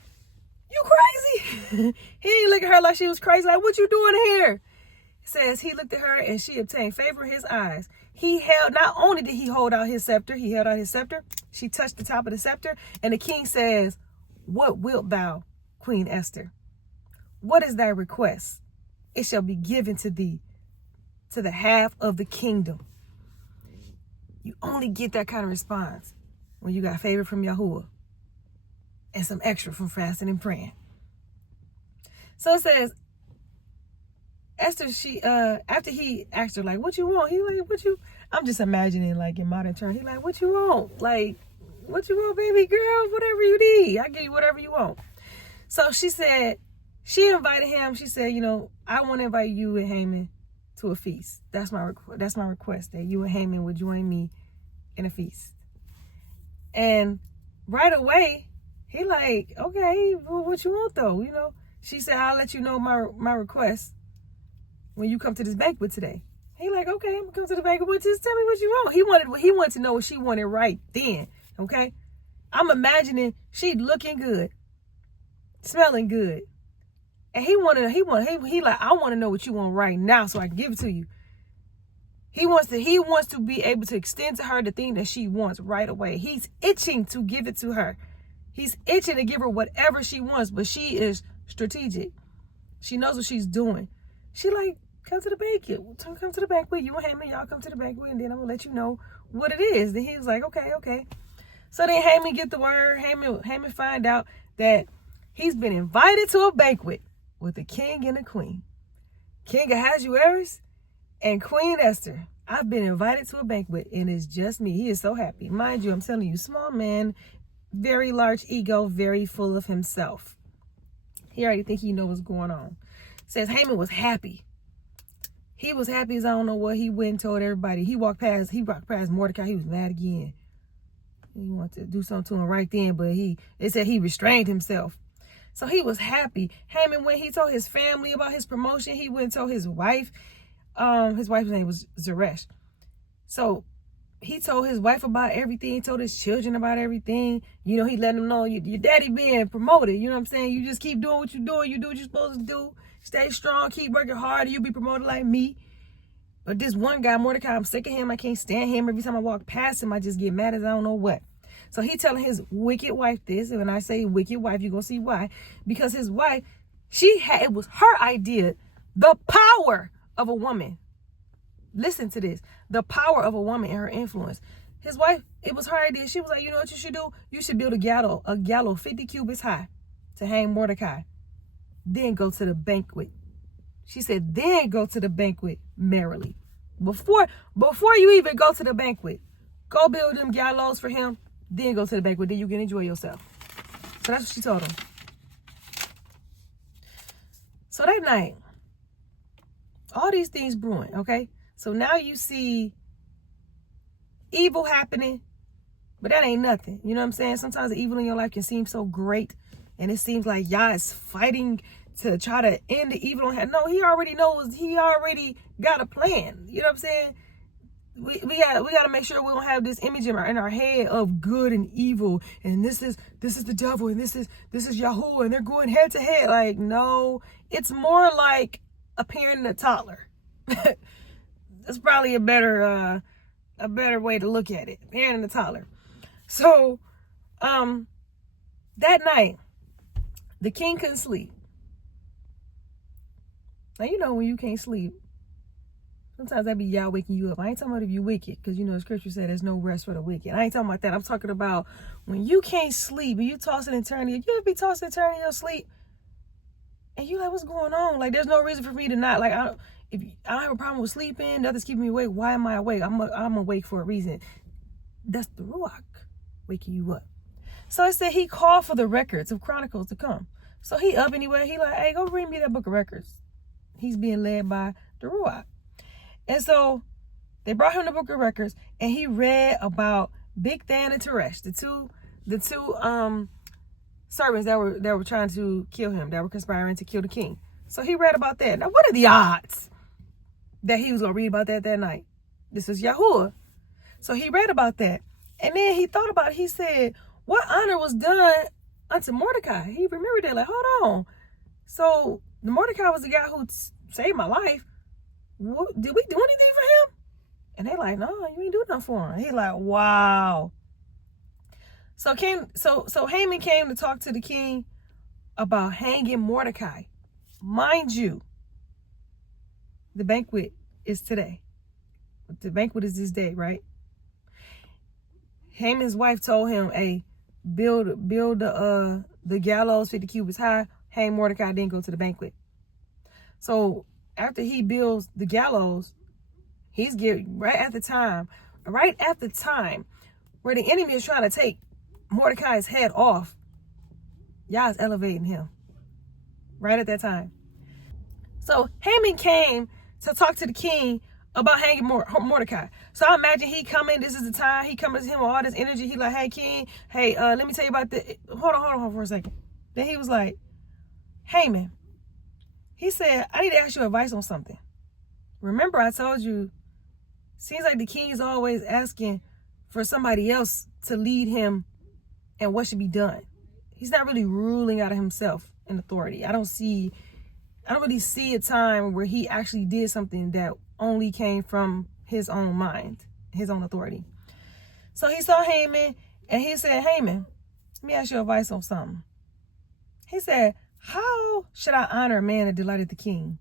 you crazy? He didn't look at her like she was crazy. Like, what you doing here? It says he looked at her and she obtained favor in his eyes. Not only did he hold out his scepter, he held out his scepter. She touched the top of the scepter. And the king says, what wilt thou, Queen Esther? what is thy request? It shall be given to thee, to the half of the kingdom. You only get that kind of response when you got favor from Yahuah and some extra from fasting and praying. So it says, Esther, she after he asked her, like, what you want? He like, what you? I'm just imagining, like, in modern terms. He like, what you want? Like, what you want, baby girl? Whatever you need, I give you whatever you want. So she said, she invited him. She said, you know, I want to invite you and Haman to a feast. That's my request, that you and Haman would join me in a feast. And right away, he like, okay, well, what you want though? You know, she said, I'll let you know my request when you come to this banquet today. He like, okay, I'm gonna come to the banquet, but just tell me what you want. He wanted to know what she wanted right then. Okay, I'm imagining she looking good, smelling good, and he like, I want to know what you want right now so I can give it to you. He wants to be able to extend to her the thing that she wants right away. He's itching to give it to her. He's itching to give her whatever she wants, but she is strategic. She knows what she's doing. She like, come to the banquet. Come to the banquet. You and Haman, y'all come to the banquet, and then I'm gonna let you know what it is. Then he was like, okay. So then Haman get the word. Haman find out that he's been invited to a banquet with the king and the queen. King Ahasuerus and Queen Esther. I've been invited to a banquet, and it's just me. He is so happy. Mind you, I'm telling you, small man, very large ego, very full of himself. He already think he knows what's going on. Says Haman was happy. He was happy as I don't know what. He went and told everybody. He walked past Mordecai. He was mad again. He wanted to do something to him right then, but it said he restrained himself. So he was happy. Haman, when he told his family about his promotion, he went and told his wife. His wife's name was Zeresh. So he told his wife about everything. He told his children about everything. You know, he let them know your daddy being promoted. You know what I'm saying? You just keep doing what you're doing. You do what you're supposed to do. Stay strong. Keep working hard. And you'll be promoted like me. But this one guy, Mordecai, I'm sick of him. I can't stand him. Every time I walk past him, I just get mad as I don't know what. So he telling his wicked wife this. And when I say wicked wife, you're going to see why. Because his wife, it was her idea. The power of a woman. Listen to this. The power of a woman and her influence. His wife, it was her idea. She was like, you know what you should do? You should build a gallows 50 cubits high to hang Mordecai. Then go to the banquet. She said, then go to the banquet merrily. Before you even go to the banquet, go build them gallows for him. Then go to the banquet. Then you can enjoy yourself. So that's what she told him. So that night, all these things brewing, okay? So now you see evil happening, but that ain't nothing. You know what I'm saying? Sometimes the evil in your life can seem so great, and it seems like Yah is fighting to try to end the evil on him. No, he already knows. He already got a plan. You know what I'm saying? We got to make sure we don't have this image in our head of good and evil, and this is the devil, and this is Yahuah, and they're going head to head. Like, no, it's more like a parent and a toddler. That's probably a better way to look at it. Parent and a toddler. So, that night, the king couldn't sleep. Now, you know when you can't sleep, sometimes that be y'all waking you up. I ain't talking about if you wicked, because you know the scripture said there's no rest for the wicked. I ain't talking about that. I'm talking about when you can't sleep and you tossing and turning. You ever be tossing and turning in your sleep? And you like, what's going on? Like, there's no reason for me to not, like, I don't have a problem with sleeping. Nothing's keeping me awake. Why am I awake? I'm awake for a reason. That's the Ruach waking you up. So it said he called for the records of Chronicles to come. So he up anyway. He like, hey, go read me that book of records. He's being led by the Ruach. And so they brought him the book of records, and he read about Big Than and Teresh, the two servants that were trying to kill him, that were conspiring to kill the king. So he read about that. Now, what are the odds that he was going to read about that night? This is Yahuah. So he read about that. And then he thought about it. He said, what honor was done unto Mordecai? He remembered that, like, hold on. So Mordecai was the guy who saved my life. Did we do anything for him? And they like, no, you ain't do nothing for him. He like, wow. So Haman came to talk to the king about hanging Mordecai. Mind you, the banquet is today. The banquet is this day, right? Haman's wife told him, hey, build the gallows 50 cubits high. Hey, Mordecai didn't go to the banquet. So after he builds the gallows, he's getting right at the time where the enemy is trying to take Mordecai's head off. Yah is elevating him right at that time. So Haman came to talk to the king about hanging Mordecai. So I imagine he coming. This is the time he coming to him with all this energy. He like, hey, king, hey, let me tell you about the. Hold on for a second. Then he was like, Haman. He said, I need to ask you advice on something. Remember, I told you, seems like the king is always asking for somebody else to lead him and what should be done. He's not really ruling out of himself in authority. I don't really see a time where he actually did something that only came from his own mind, his own authority. So he saw Haman and he said, Haman, let me ask you advice on something. He said, how should I honor a man that delighted the king?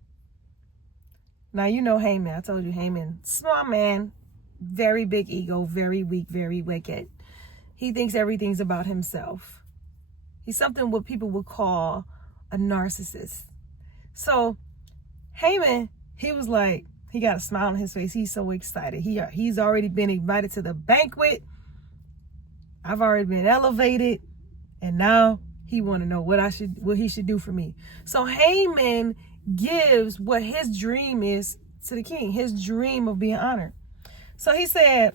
Now, you know Haman. I told you Haman, small man, very big ego, very weak, very wicked. He thinks everything's about himself. He's something what people would call a narcissist. So Haman, he was like, he got a smile on his face. He's so excited. He's already been invited to the banquet. I've already been elevated. And now he want to know what he should do for me. So Haman gives what his dream is to the king, his dream of being honored. So he said,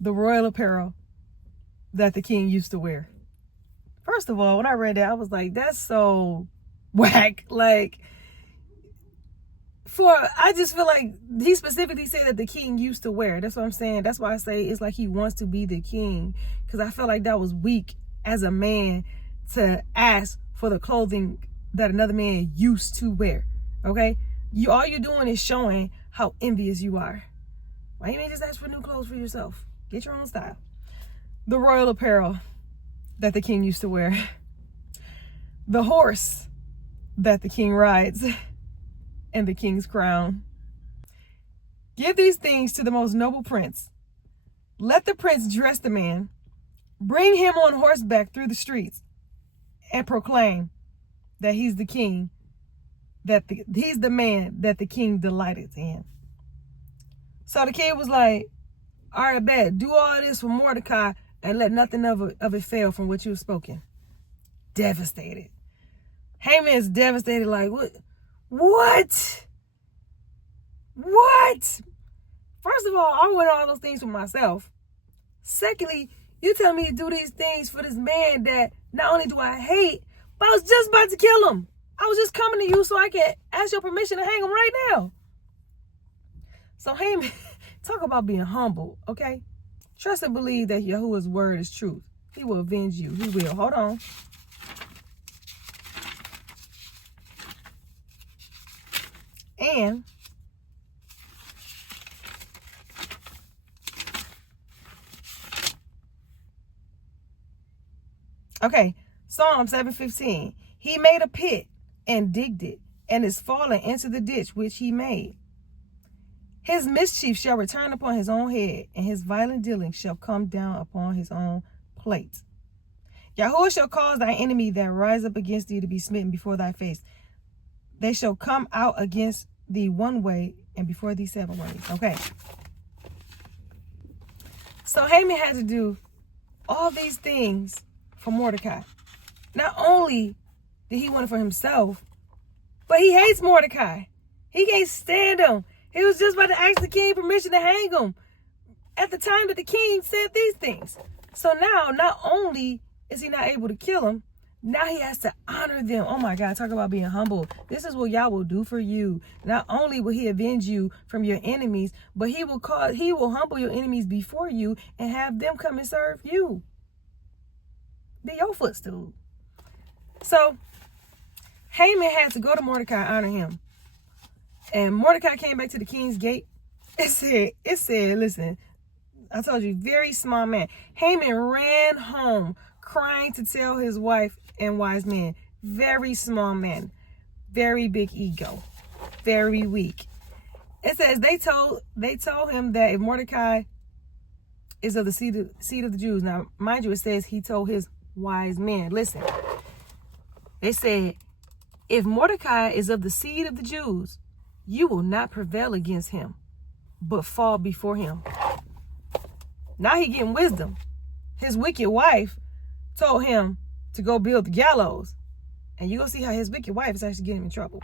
the royal apparel that the king used to wear. First of all, when I read that, I was like, that's so whack. Like, I just feel like he specifically said that the king used to wear. That's what I'm saying. That's why I say it's like he wants to be the king. Because I feel like that was weak as a man to ask for the clothing that another man used to wear. Okay? All you're doing is showing how envious you are. Why you ain't just ask for new clothes for yourself? Get your own style. The royal apparel that the king used to wear. The horse that the king rides. And the king's crown. Give these things to the most noble prince. Let the prince dress the man. Bring him on horseback through the streets and proclaim that he's the king, he's the man that the king delighted in. So the king was like, all right, bet, do all this for Mordecai and let nothing of it fail from what you have spoken. Devastated. Haman is devastated, like, What? First of all, I want all those things for myself. Secondly, you tell me to do these things for this man that not only do I hate, but I was just about to kill him. I was just coming to you so I can ask your permission to hang him right now. So Haman, talk about being humble, okay? Trust and believe that Yahuah's word is truth. He will avenge you. He will. Hold on. And okay, Psalm 7:15. He made a pit and digged it, and is fallen into the ditch which he made. His mischief shall return upon his own head, and his violent dealings shall come down upon his own plate. Yahuah shall cause thy enemy that rise up against thee to be smitten before thy face. They shall come out against thee one way, and before thee 7 ways. Okay. So Haman had to do all these things for Mordecai. Not only did he want it for himself, but he hates Mordecai. He can't stand him. He was just about to ask the king permission to hang him at the time that the king said these things. So now, not only is he not able to kill him, now he has to honor them. Oh my God, talk about being humble. This is what Yah will do for you. Not only will he avenge you from your enemies, but he will humble your enemies before you and have them come and serve you. Be your footstool. So Haman had to go to Mordecai, honor him. And Mordecai came back to the king's gate. It said, listen, I told you, very small man. Haman ran home crying to tell his wife and wise men. very small man, very big ego, very weak. It says they told him that if Mordecai is of the seed of the Jews. Now, mind you, it says he told his wise men. Listen, they said, if Mordecai is of the seed of the Jews, you will not prevail against him, but fall before him. Now he getting wisdom. His wicked wife told him to go build the gallows. And you're going to see how his wicked wife is actually getting him in trouble.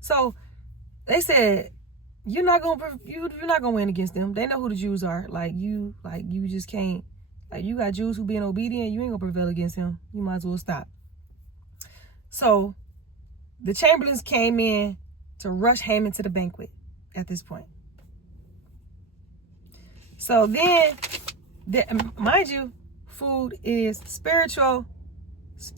So they said, you're not gonna win against them. They know who the Jews are. You just can't. You got Jews who being obedient. You ain't gonna prevail against him. You might as well stop. So the chamberlains came in to rush Haman to the banquet at this point. So then, mind you, food is spiritual.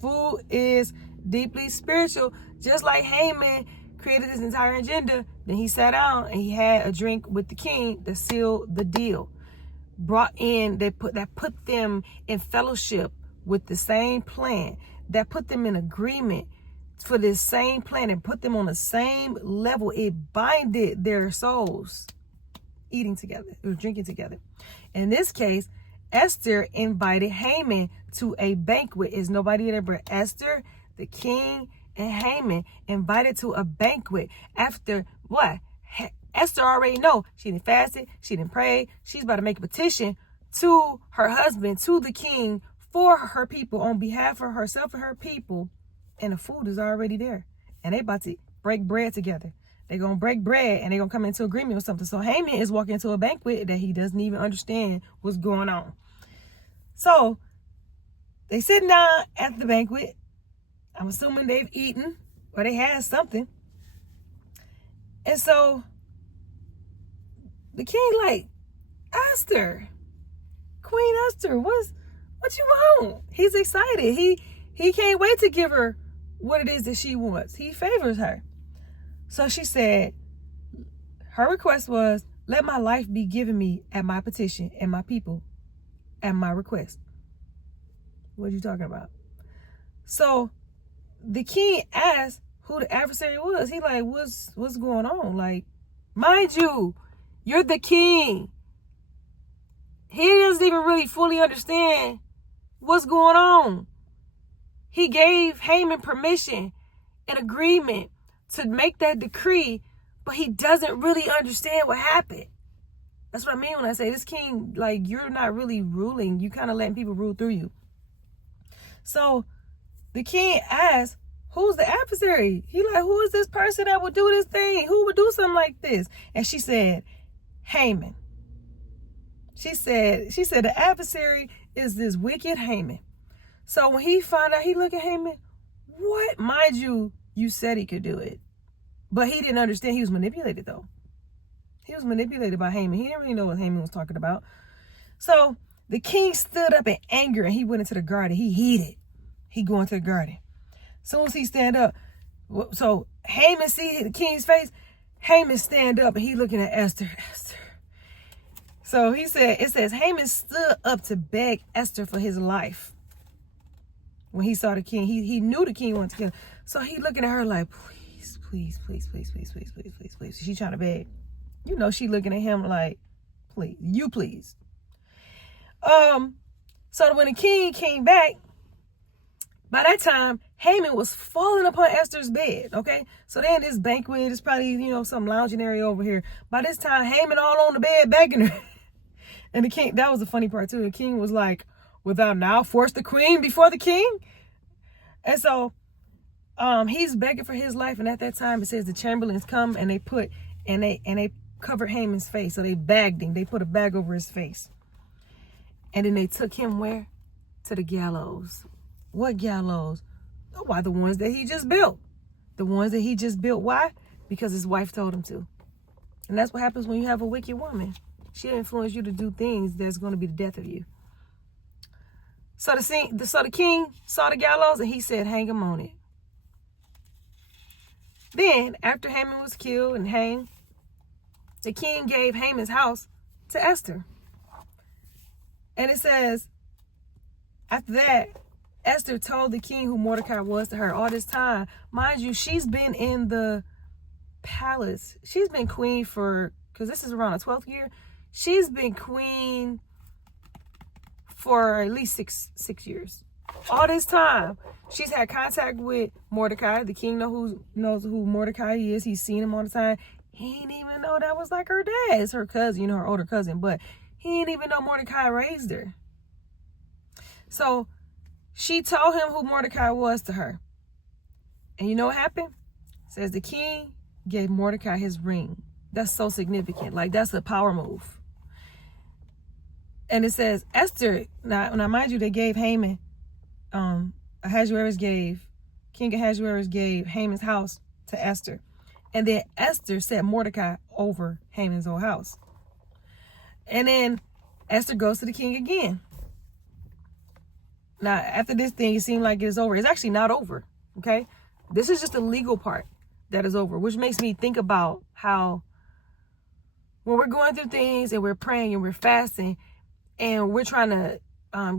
Food is deeply spiritual. Just like Haman created this entire agenda, then he sat down and he had a drink with the king that sealed the deal. That put them in fellowship with the same plan, that put them in agreement for this same plan and put them on the same level. It binded their souls, eating together or drinking together. In this case, Esther invited Haman to a banquet. Is nobody there but Esther, the king, and Haman invited to a banquet after what? Esther already know. She didn't fast it. She didn't pray. She's about to make a petition to her husband, to the king, for her people, on behalf of herself and her people. And the food is already there. And they about to break bread together. They're going to break bread and they're going to come into agreement with something. So Haman is walking into a banquet that he doesn't even understand what's going on. So they sitting down at the banquet. I'm assuming they've eaten or they had something. And so the king like, Esther, Queen Esther, what you want? He's excited. He can't wait to give her what it is that she wants. He favors her. So she said, her request was, let my life be given me at my petition and my people at my request. What are you talking about? So the king asked who the adversary was. He like, what's going on? Like, mind you, you're the king. He doesn't even really fully understand what's going on. He gave Haman permission and agreement to make that decree, but he doesn't really understand what happened. That's what I mean when I say this king, like, you're not really ruling. You kind of letting people rule through you. So the king asked, who's the adversary? He like, who is this person that would do this thing? Who would do something like this? And she said, Haman. She said the adversary is this wicked Haman. So when he found out, he looked at Haman, what? Mind you, you said he could do it. But he didn't understand. He was manipulated, though. He was manipulated by Haman. He didn't really know what Haman was talking about. So the king stood up in anger and he went into the garden. He heated. He go into the garden. As soon as he stand up, so Haman see the king's face. Haman stand up and he looking at Esther. So it says Haman stood up to beg Esther for his life. When he saw the king, he knew the king wanted to kill him. So he looking at her like, please. She trying to beg. You know, she looking at him like, please. So when the king came back, by that time, Haman was falling upon Esther's bed, okay? So then this banquet is probably, some lounging area over here. By this time, Haman all on the bed begging her. And the king, that was the funny part too. The king was like, without now force the queen before the king? And so he's begging for his life. And at that time, it says the chamberlains come and they covered Haman's face. So they bagged him. They put a bag over his face. And then they took him where? To the gallows. What gallows? Why, the ones that he just built. The ones that he just built. Why? Because his wife told him to. And that's what happens when you have a wicked woman. She'll influence you to do things that's going to be the death of you. So the king saw the gallows and he said, hang him on it. Then, after Haman was killed and hanged, the king gave Haman's house to Esther. And it says, after that, Esther told the king who Mordecai was to her. All this time, mind you, she's been in the palace. She's been queen for, because this is around the 12th year. She's been queen for at least six years. All this time, she's had contact with Mordecai. The king knows who Mordecai is. He's seen him all the time. He didn't even know that was like her dad. It's her cousin, her older cousin. But he didn't even know Mordecai raised her. So she told him who Mordecai was to her. And you know what happened? It says the king gave Mordecai his ring. That's so significant. Like, that's a power move. And it says Esther, now mind you, they gave Haman, King Ahasuerus gave Haman's house to Esther. And then Esther set Mordecai over Haman's old house. And then Esther goes to the king again. Now, after this thing, it seemed like it's over. It's actually not over, okay? This is just the legal part that is over, which makes me think about how when we're going through things and we're praying and we're fasting and we're trying to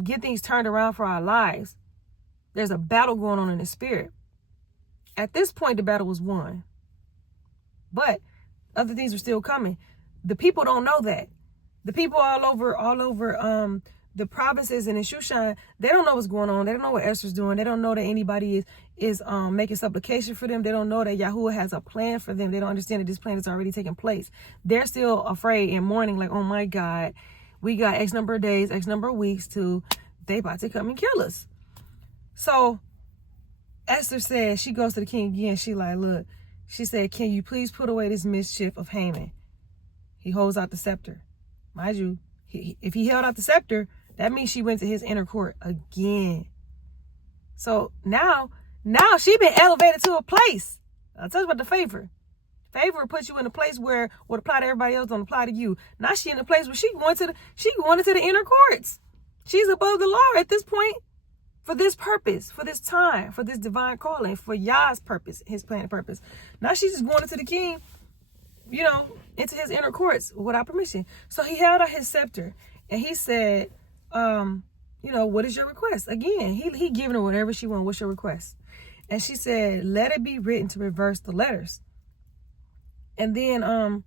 get things turned around for our lives, there's a battle going on in the spirit. At this point, the battle was won. But other things are still coming. The people don't know that. The people all over the provinces and in Shushan, they don't know what's going on. They don't know what Esther's doing. They don't know that anybody is making supplication for them. They don't know that Yahuah has a plan for them. They don't understand that this plan is already taking place. They're still afraid and mourning like, oh my God, we got X number of days, X number of weeks to, they about to come and kill us. So Esther said, she goes to the king again. She like, look, she said, can you please put away this mischief of Haman? He holds out the scepter. Mind you, if he held out the scepter, that means she went to his inner court again. So now she been elevated to a place. I'll tell you about the favor. Favor puts you in a place where what apply to everybody else don't apply to you. Now she in a place where she going into the inner courts. She's above the law at this point for this purpose, for this time, for this divine calling, for Yah's purpose, his plan and purpose. Now she's just going into the king, into his inner courts without permission. So he held out his scepter and he said, what is your request? Again, he giving her whatever she wanted. What's your request? And she said, let it be written to reverse the letters. And then,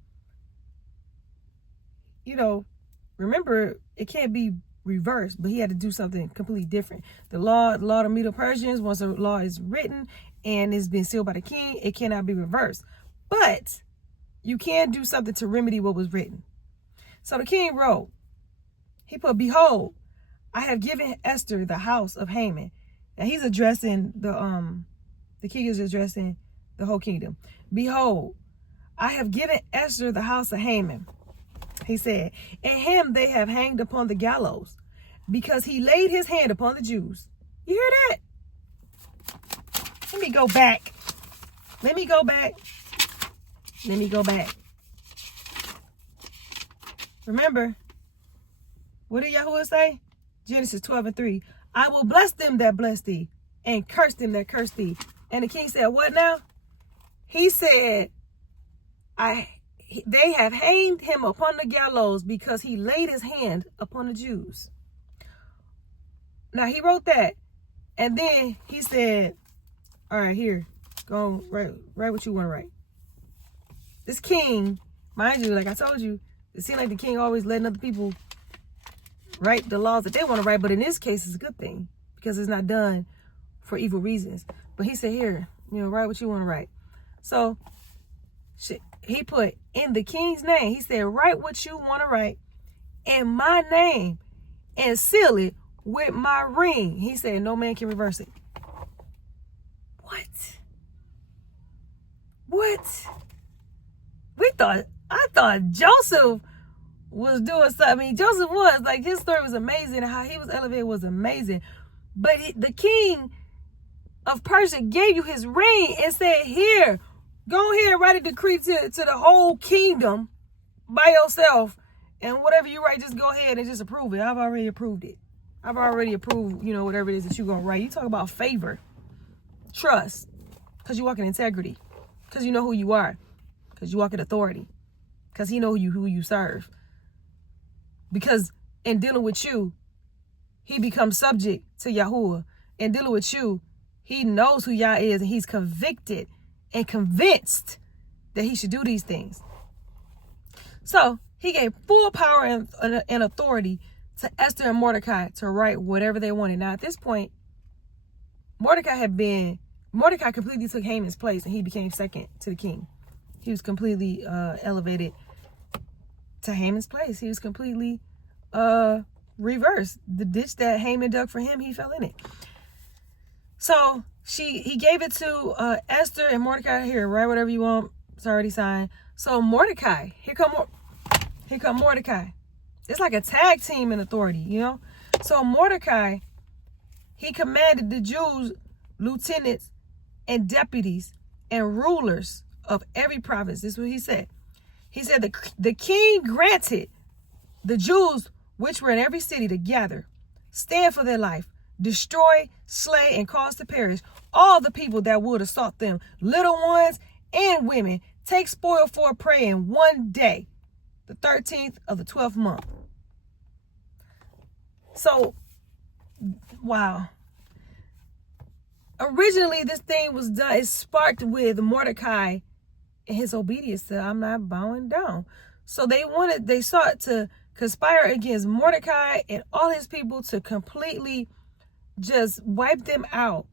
remember, it can't be reversed, but he had to do something completely different. The law of the Medo-Persians, once a law is written and it's been sealed by the king, it cannot be reversed. But you can do something to remedy what was written. So the king wrote, he put, behold, I have given Esther the house of Haman. And he's addressing the king is addressing the whole kingdom. Behold, I have given Esther the house of Haman. He said, and him they have hanged upon the gallows because he laid his hand upon the Jews. You hear that? Let me go back. Remember, what did Yahuah say? Genesis 12:3. I will bless them that bless thee and curse them that curse thee. And the king said, what now? He said, they have hanged him upon the gallows because he laid his hand upon the Jews. Now he wrote that. And then he said, all right, here, go write what you want to write. This king, mind you, like I told you, it seemed like the king always letting other people write the laws that they want to write. But in this case, it's a good thing because it's not done for evil reasons. But he said, here, write what you want to write. So he put in the king's name. He said, write what you want to write in my name and seal it with my ring. He said, no man can reverse it. What? I thought Joseph was doing something. I mean, Joseph was, like, his story was amazing. How he was elevated was amazing. But the king of Persia gave you his ring and said, here, go ahead and write a decree to the whole kingdom by yourself. And whatever you write, just go ahead and just approve it. I've already approved it. I've already approved, whatever it is that you're going to write. You talk about favor, trust, because you walk in integrity, because you know who you are, because you walk in authority, because he knows who you serve. Because in dealing with you, he becomes subject to Yahuah. in dealing with you, he knows who Yah is, and he's convicted and convinced that he should do these things. So he gave full power and authority to Esther and Mordecai to write whatever they wanted. Now at this point, Mordecai completely took Haman's place, and he became second to the king. He was completely elevated to Haman's place. He was completely reversed. The ditch that Haman dug for him, he fell in it. So he gave it to Esther and Mordecai. Here, write whatever you want. It's already signed. So Mordecai, here come Mordecai. It's like a tag team in authority, you know. So Mordecai, he commanded the Jews, lieutenants and deputies and rulers of every province. This is what he said. He said the king granted the Jews which were in every city to gather, stand for their life, destroy, slay, and cause to perish all the people that would assault them, little ones and women, take spoil for a prey in one day, the 13th of the 12th month. So, wow. Originally, this thing was done, it sparked with Mordecai and his obedience to, I'm not bowing down. So they sought to conspire against Mordecai and all his people to completely just wipe them out,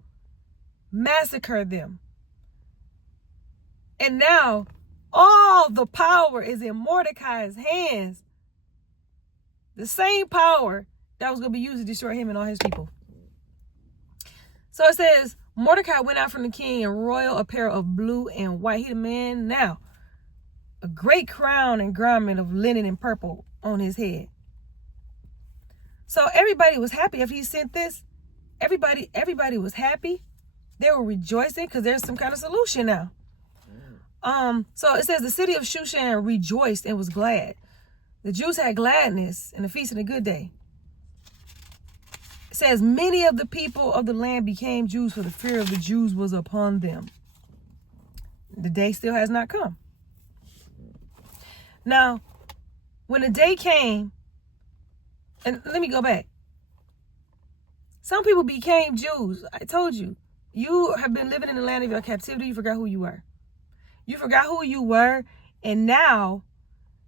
massacre them. And now all the power is in Mordecai's hands. The same power that was going to be used to destroy him and all his people. So it says, Mordecai went out from the king in royal apparel of blue and white. He the man now. A great crown and garment of linen and purple on his head. So everybody was happy if he sent this. Everybody was happy. They were rejoicing because there's some kind of solution now. So it says the city of Shushan rejoiced and was glad. The Jews had gladness and a feast and a good day. It says many of the people of the land became Jews, for the fear of the Jews was upon them. The day still has not come. Now, when the day came, and let me go back. Some people became Jews. I told you, you have been living in the land of your captivity. You forgot who you were. You forgot who you were. And now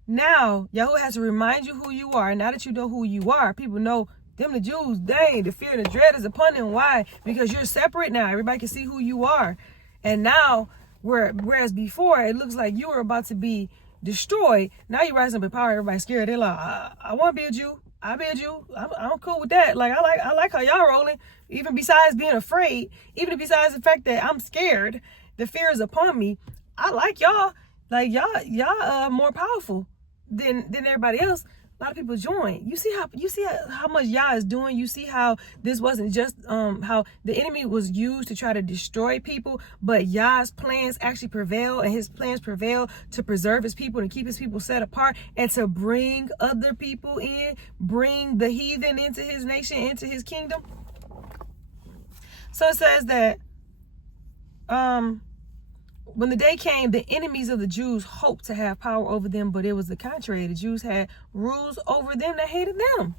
Yahuah has to remind you who you are. And now that you know who you are, people know them the Jews, dang, the fear and the dread is upon them. Why? Because you're separate now. Everybody can see who you are. And now, whereas before, it looks like you were about to be destroyed. Now you rise up in power. Everybody's scared. They're like, I want to be a Jew. I'll be a Jew. I'm cool with that. Like, I like how y'all rolling. Even besides being afraid, even besides the fact that I'm scared, the fear is upon me. I like y'all. Like, y'all more powerful than everybody else. A lot of people join. You see how much Yah is doing. You see how this wasn't just how the enemy was used to try to destroy people, but Yah's plans actually prevail, and his plans prevail to preserve his people and keep his people set apart and to bring other people in, bring the heathen into his nation, into his kingdom. So it says that when the day came, the enemies of the Jews hoped to have power over them, but it was the contrary. The Jews had rules over them that hated them.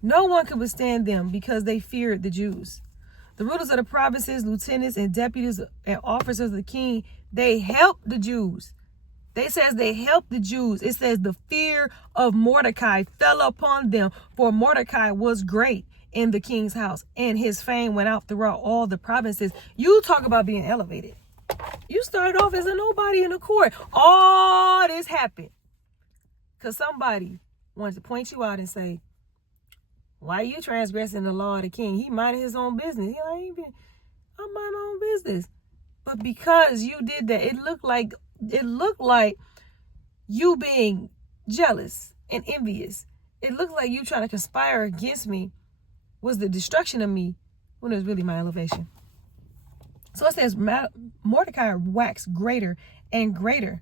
No one could withstand them because they feared the Jews. The rulers of the provinces, lieutenants and deputies and officers of the king, they helped the Jews. It says they helped the Jews. It says the fear of Mordecai fell upon them, for Mordecai was great in the king's house, and his fame went out throughout all the provinces. You talk about being elevated. You started off as a nobody in the court. All this happened because somebody wanted to point you out and say, why are you transgressing the law of the king? He minded his own business. I'm minding my own business. But because you did that, it looked like you being jealous and envious. It looked like you trying to conspire against me was the destruction of me, when it was really my elevation. So it says Mordecai waxed greater and greater.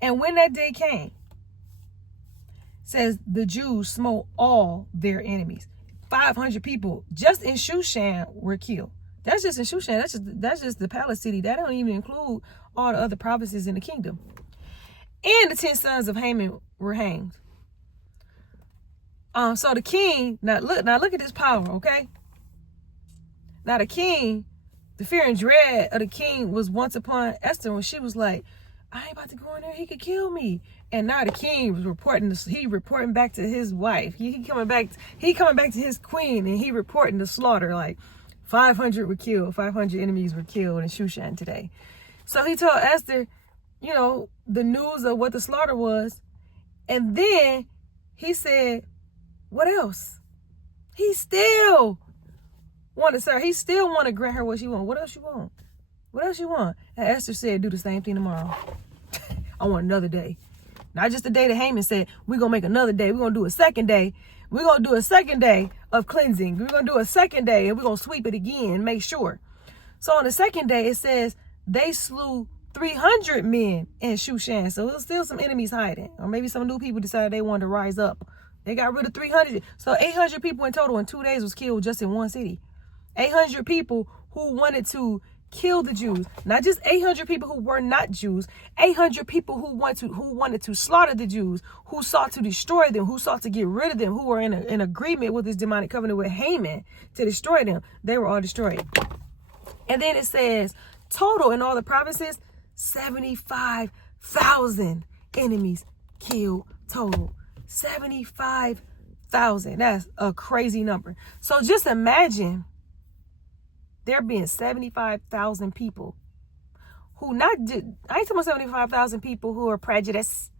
And when that day came, it says the Jews smote all their enemies. 500 people just in Shushan were killed. That's just in Shushan. That's just the palace city. That don't even include all the other provinces in the kingdom. And the 10 sons of Haman were hanged. So the king, now look at this power, okay? Now the king, the fear and dread of the king was once upon Esther when she was like, I ain't about to go in there, he could kill me. And now the king was reporting this, he reporting back to his wife. He coming back to his queen, and he reporting the slaughter. Like 500 were killed, 500 enemies were killed in Shushan today. So he told Esther, the news of what the slaughter was. And then he said, what else? He still want to grant her what she want. What else you want? What else you want? And Esther said, do the same thing tomorrow. I want another day. Not just the day that Haman said, we're going to make another day. We're going to do a second day. We're going to do a second day of cleansing. We're going to do a second day, and we're going to sweep it again and make sure. So on the second day, it says they slew 300 men in Shushan. So there's still some enemies hiding. Or maybe some new people decided they wanted to rise up. They got rid of 300. So 800 people in total in 2 days was killed just in one city. 800 people who wanted to kill the Jews. Not just 800 people who were not Jews. 800 people who wanted to slaughter the Jews, who sought to destroy them, who sought to get rid of them, who were in agreement with this demonic covenant with Haman to destroy them. They were all destroyed. And then it says, total in all the provinces, 75,000 enemies killed total. 75,000. That's a crazy number. So just imagine there being 75,000 people who I ain't talking about 75,000 people who are prejudiced,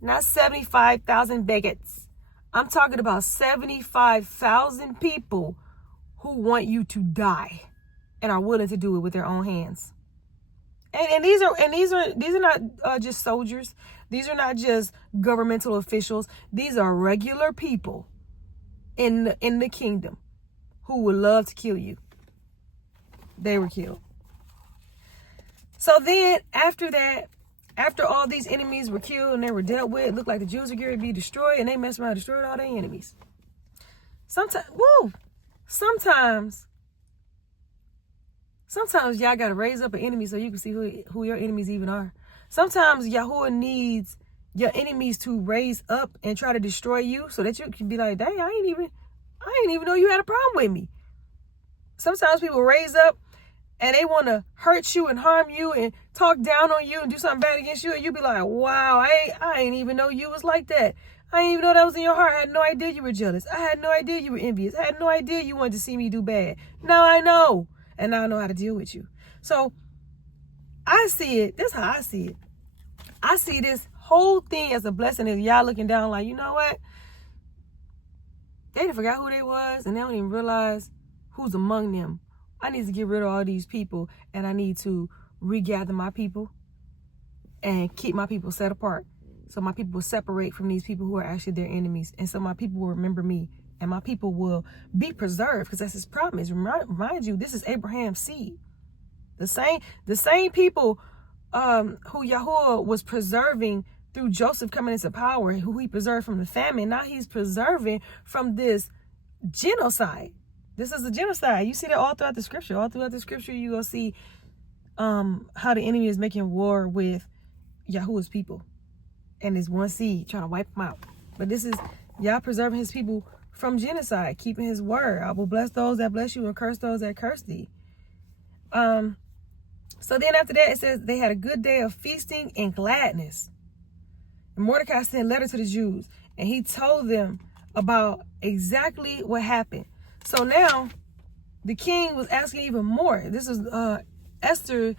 not 75,000 bigots. I'm talking about 75,000 people who want you to die and are willing to do it with their own hands. And these are not just soldiers. These are not just governmental officials. These are regular people in the kingdom who would love to kill you. They were killed. So then after that, after all these enemies were killed and they were dealt with, it looked like the Jews were going to be destroyed, and they messed around and destroyed all their enemies. Sometimes y'all got to raise up an enemy so you can see who your enemies even are. Sometimes Yahuah needs your enemies to raise up and try to destroy you so that you can be like, dang, I ain't even know you had a problem with me. Sometimes people raise up and they want to hurt you and harm you and talk down on you and do something bad against you, and you be like, wow, I ain't even know you was like that. I didn't even know that was in your heart. I had no idea you were jealous. I had no idea you were envious. I had no idea you wanted to see me do bad. Now I know. And now I know how to deal with you. So I see it. This is how I see it. I see this whole thing as a blessing. As y'all looking down like, you know what? They didn't forget who they was, and they don't even realize who's among them. I need to get rid of all these people, and I need to regather my people and keep my people set apart. So my people will separate from these people who are actually their enemies. And so my people will remember me, and my people will be preserved, because that's his promise. Remind you, this is Abraham's seed. The same people who Yahuah was preserving through Joseph coming into power, who he preserved from the famine. Now he's preserving from this genocide. This is a genocide. You see that all throughout the scripture. All throughout the scripture, you're going to see how the enemy is making war with Yahuah's people. And there's one seed trying to wipe them out. But this is Yah preserving his people from genocide, keeping his word. I will bless those that bless you and curse those that curse thee. So then after that, it says they had a good day of feasting and gladness. And Mordecai sent a letter to the Jews, and he told them about exactly what happened. So now the king was asking even more. This is Esther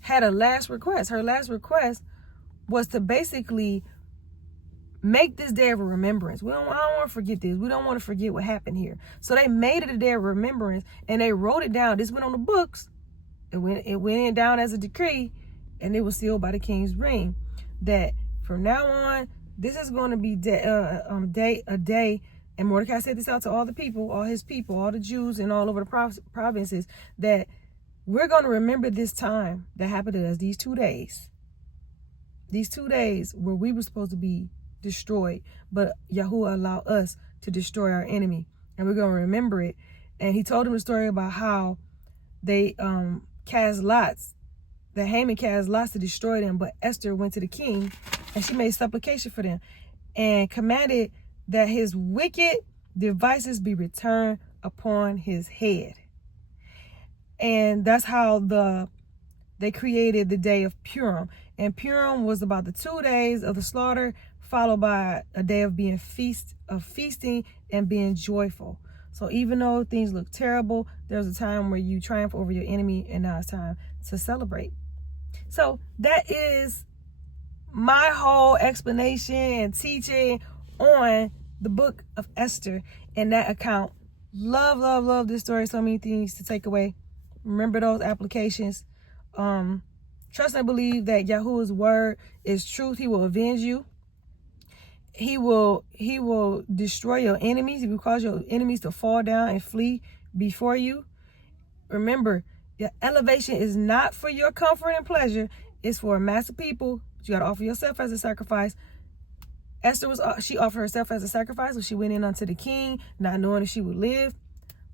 had a last request. Her last request was to basically make this day of remembrance. I don't want to forget this. We don't want to forget what happened here. So they made it a day of remembrance, and they wrote it down. This went on the books. It went down as a decree, and it was sealed by the king's ring, that from now on, this is going to be a day. And Mordecai said this out to all the people, all his people, all the Jews, and all over the provinces, that we're going to remember this time that happened to us, these 2 days. These 2 days where we were supposed to be destroyed, but Yahuah allowed us to destroy our enemy, and we're going to remember it. And he told them the story about how they cast lots, that Haman cast lots to destroy them, but Esther went to the king and she made supplication for them and commanded that his wicked devices be returned upon his head. And that's how they created the day of Purim. And Purim was about the 2 days of the slaughter, followed by a day of feasting and being joyful. So even though things look terrible, there's a time where you triumph over your enemy, and now it's time to celebrate. So that is my whole explanation and teaching on the book of Esther and that account. Love this story. So many things to take away. Remember those applications. Trust and believe that Yahuah's word is truth. He will avenge you. He will destroy your enemies. He will cause your enemies to fall down and flee before you. Remember, your elevation is not for your comfort and pleasure. It's for a mass of people. But you got to offer yourself as a sacrifice. Esther she offered herself as a sacrifice when she went in unto the king, not knowing if she would live.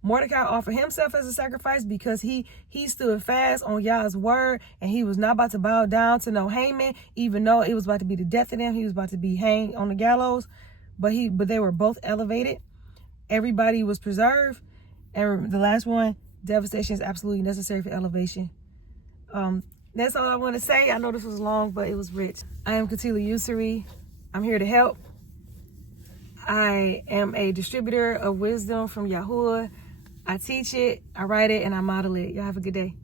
Mordecai offered himself as a sacrifice because he stood fast on Yah's word, and he was not about to bow down to no Haman, even though it was about to be the death of them. He was about to be hanged on the gallows, but they were both elevated. Everybody was preserved. And the last one, devastation is absolutely necessary for elevation. That's all I want to say. I know this was long, but it was rich. I am Katila Usuri. I'm here to help. I am a distributor of wisdom from Yahuah. I teach it, I write it, and I model it. Y'all have a good day.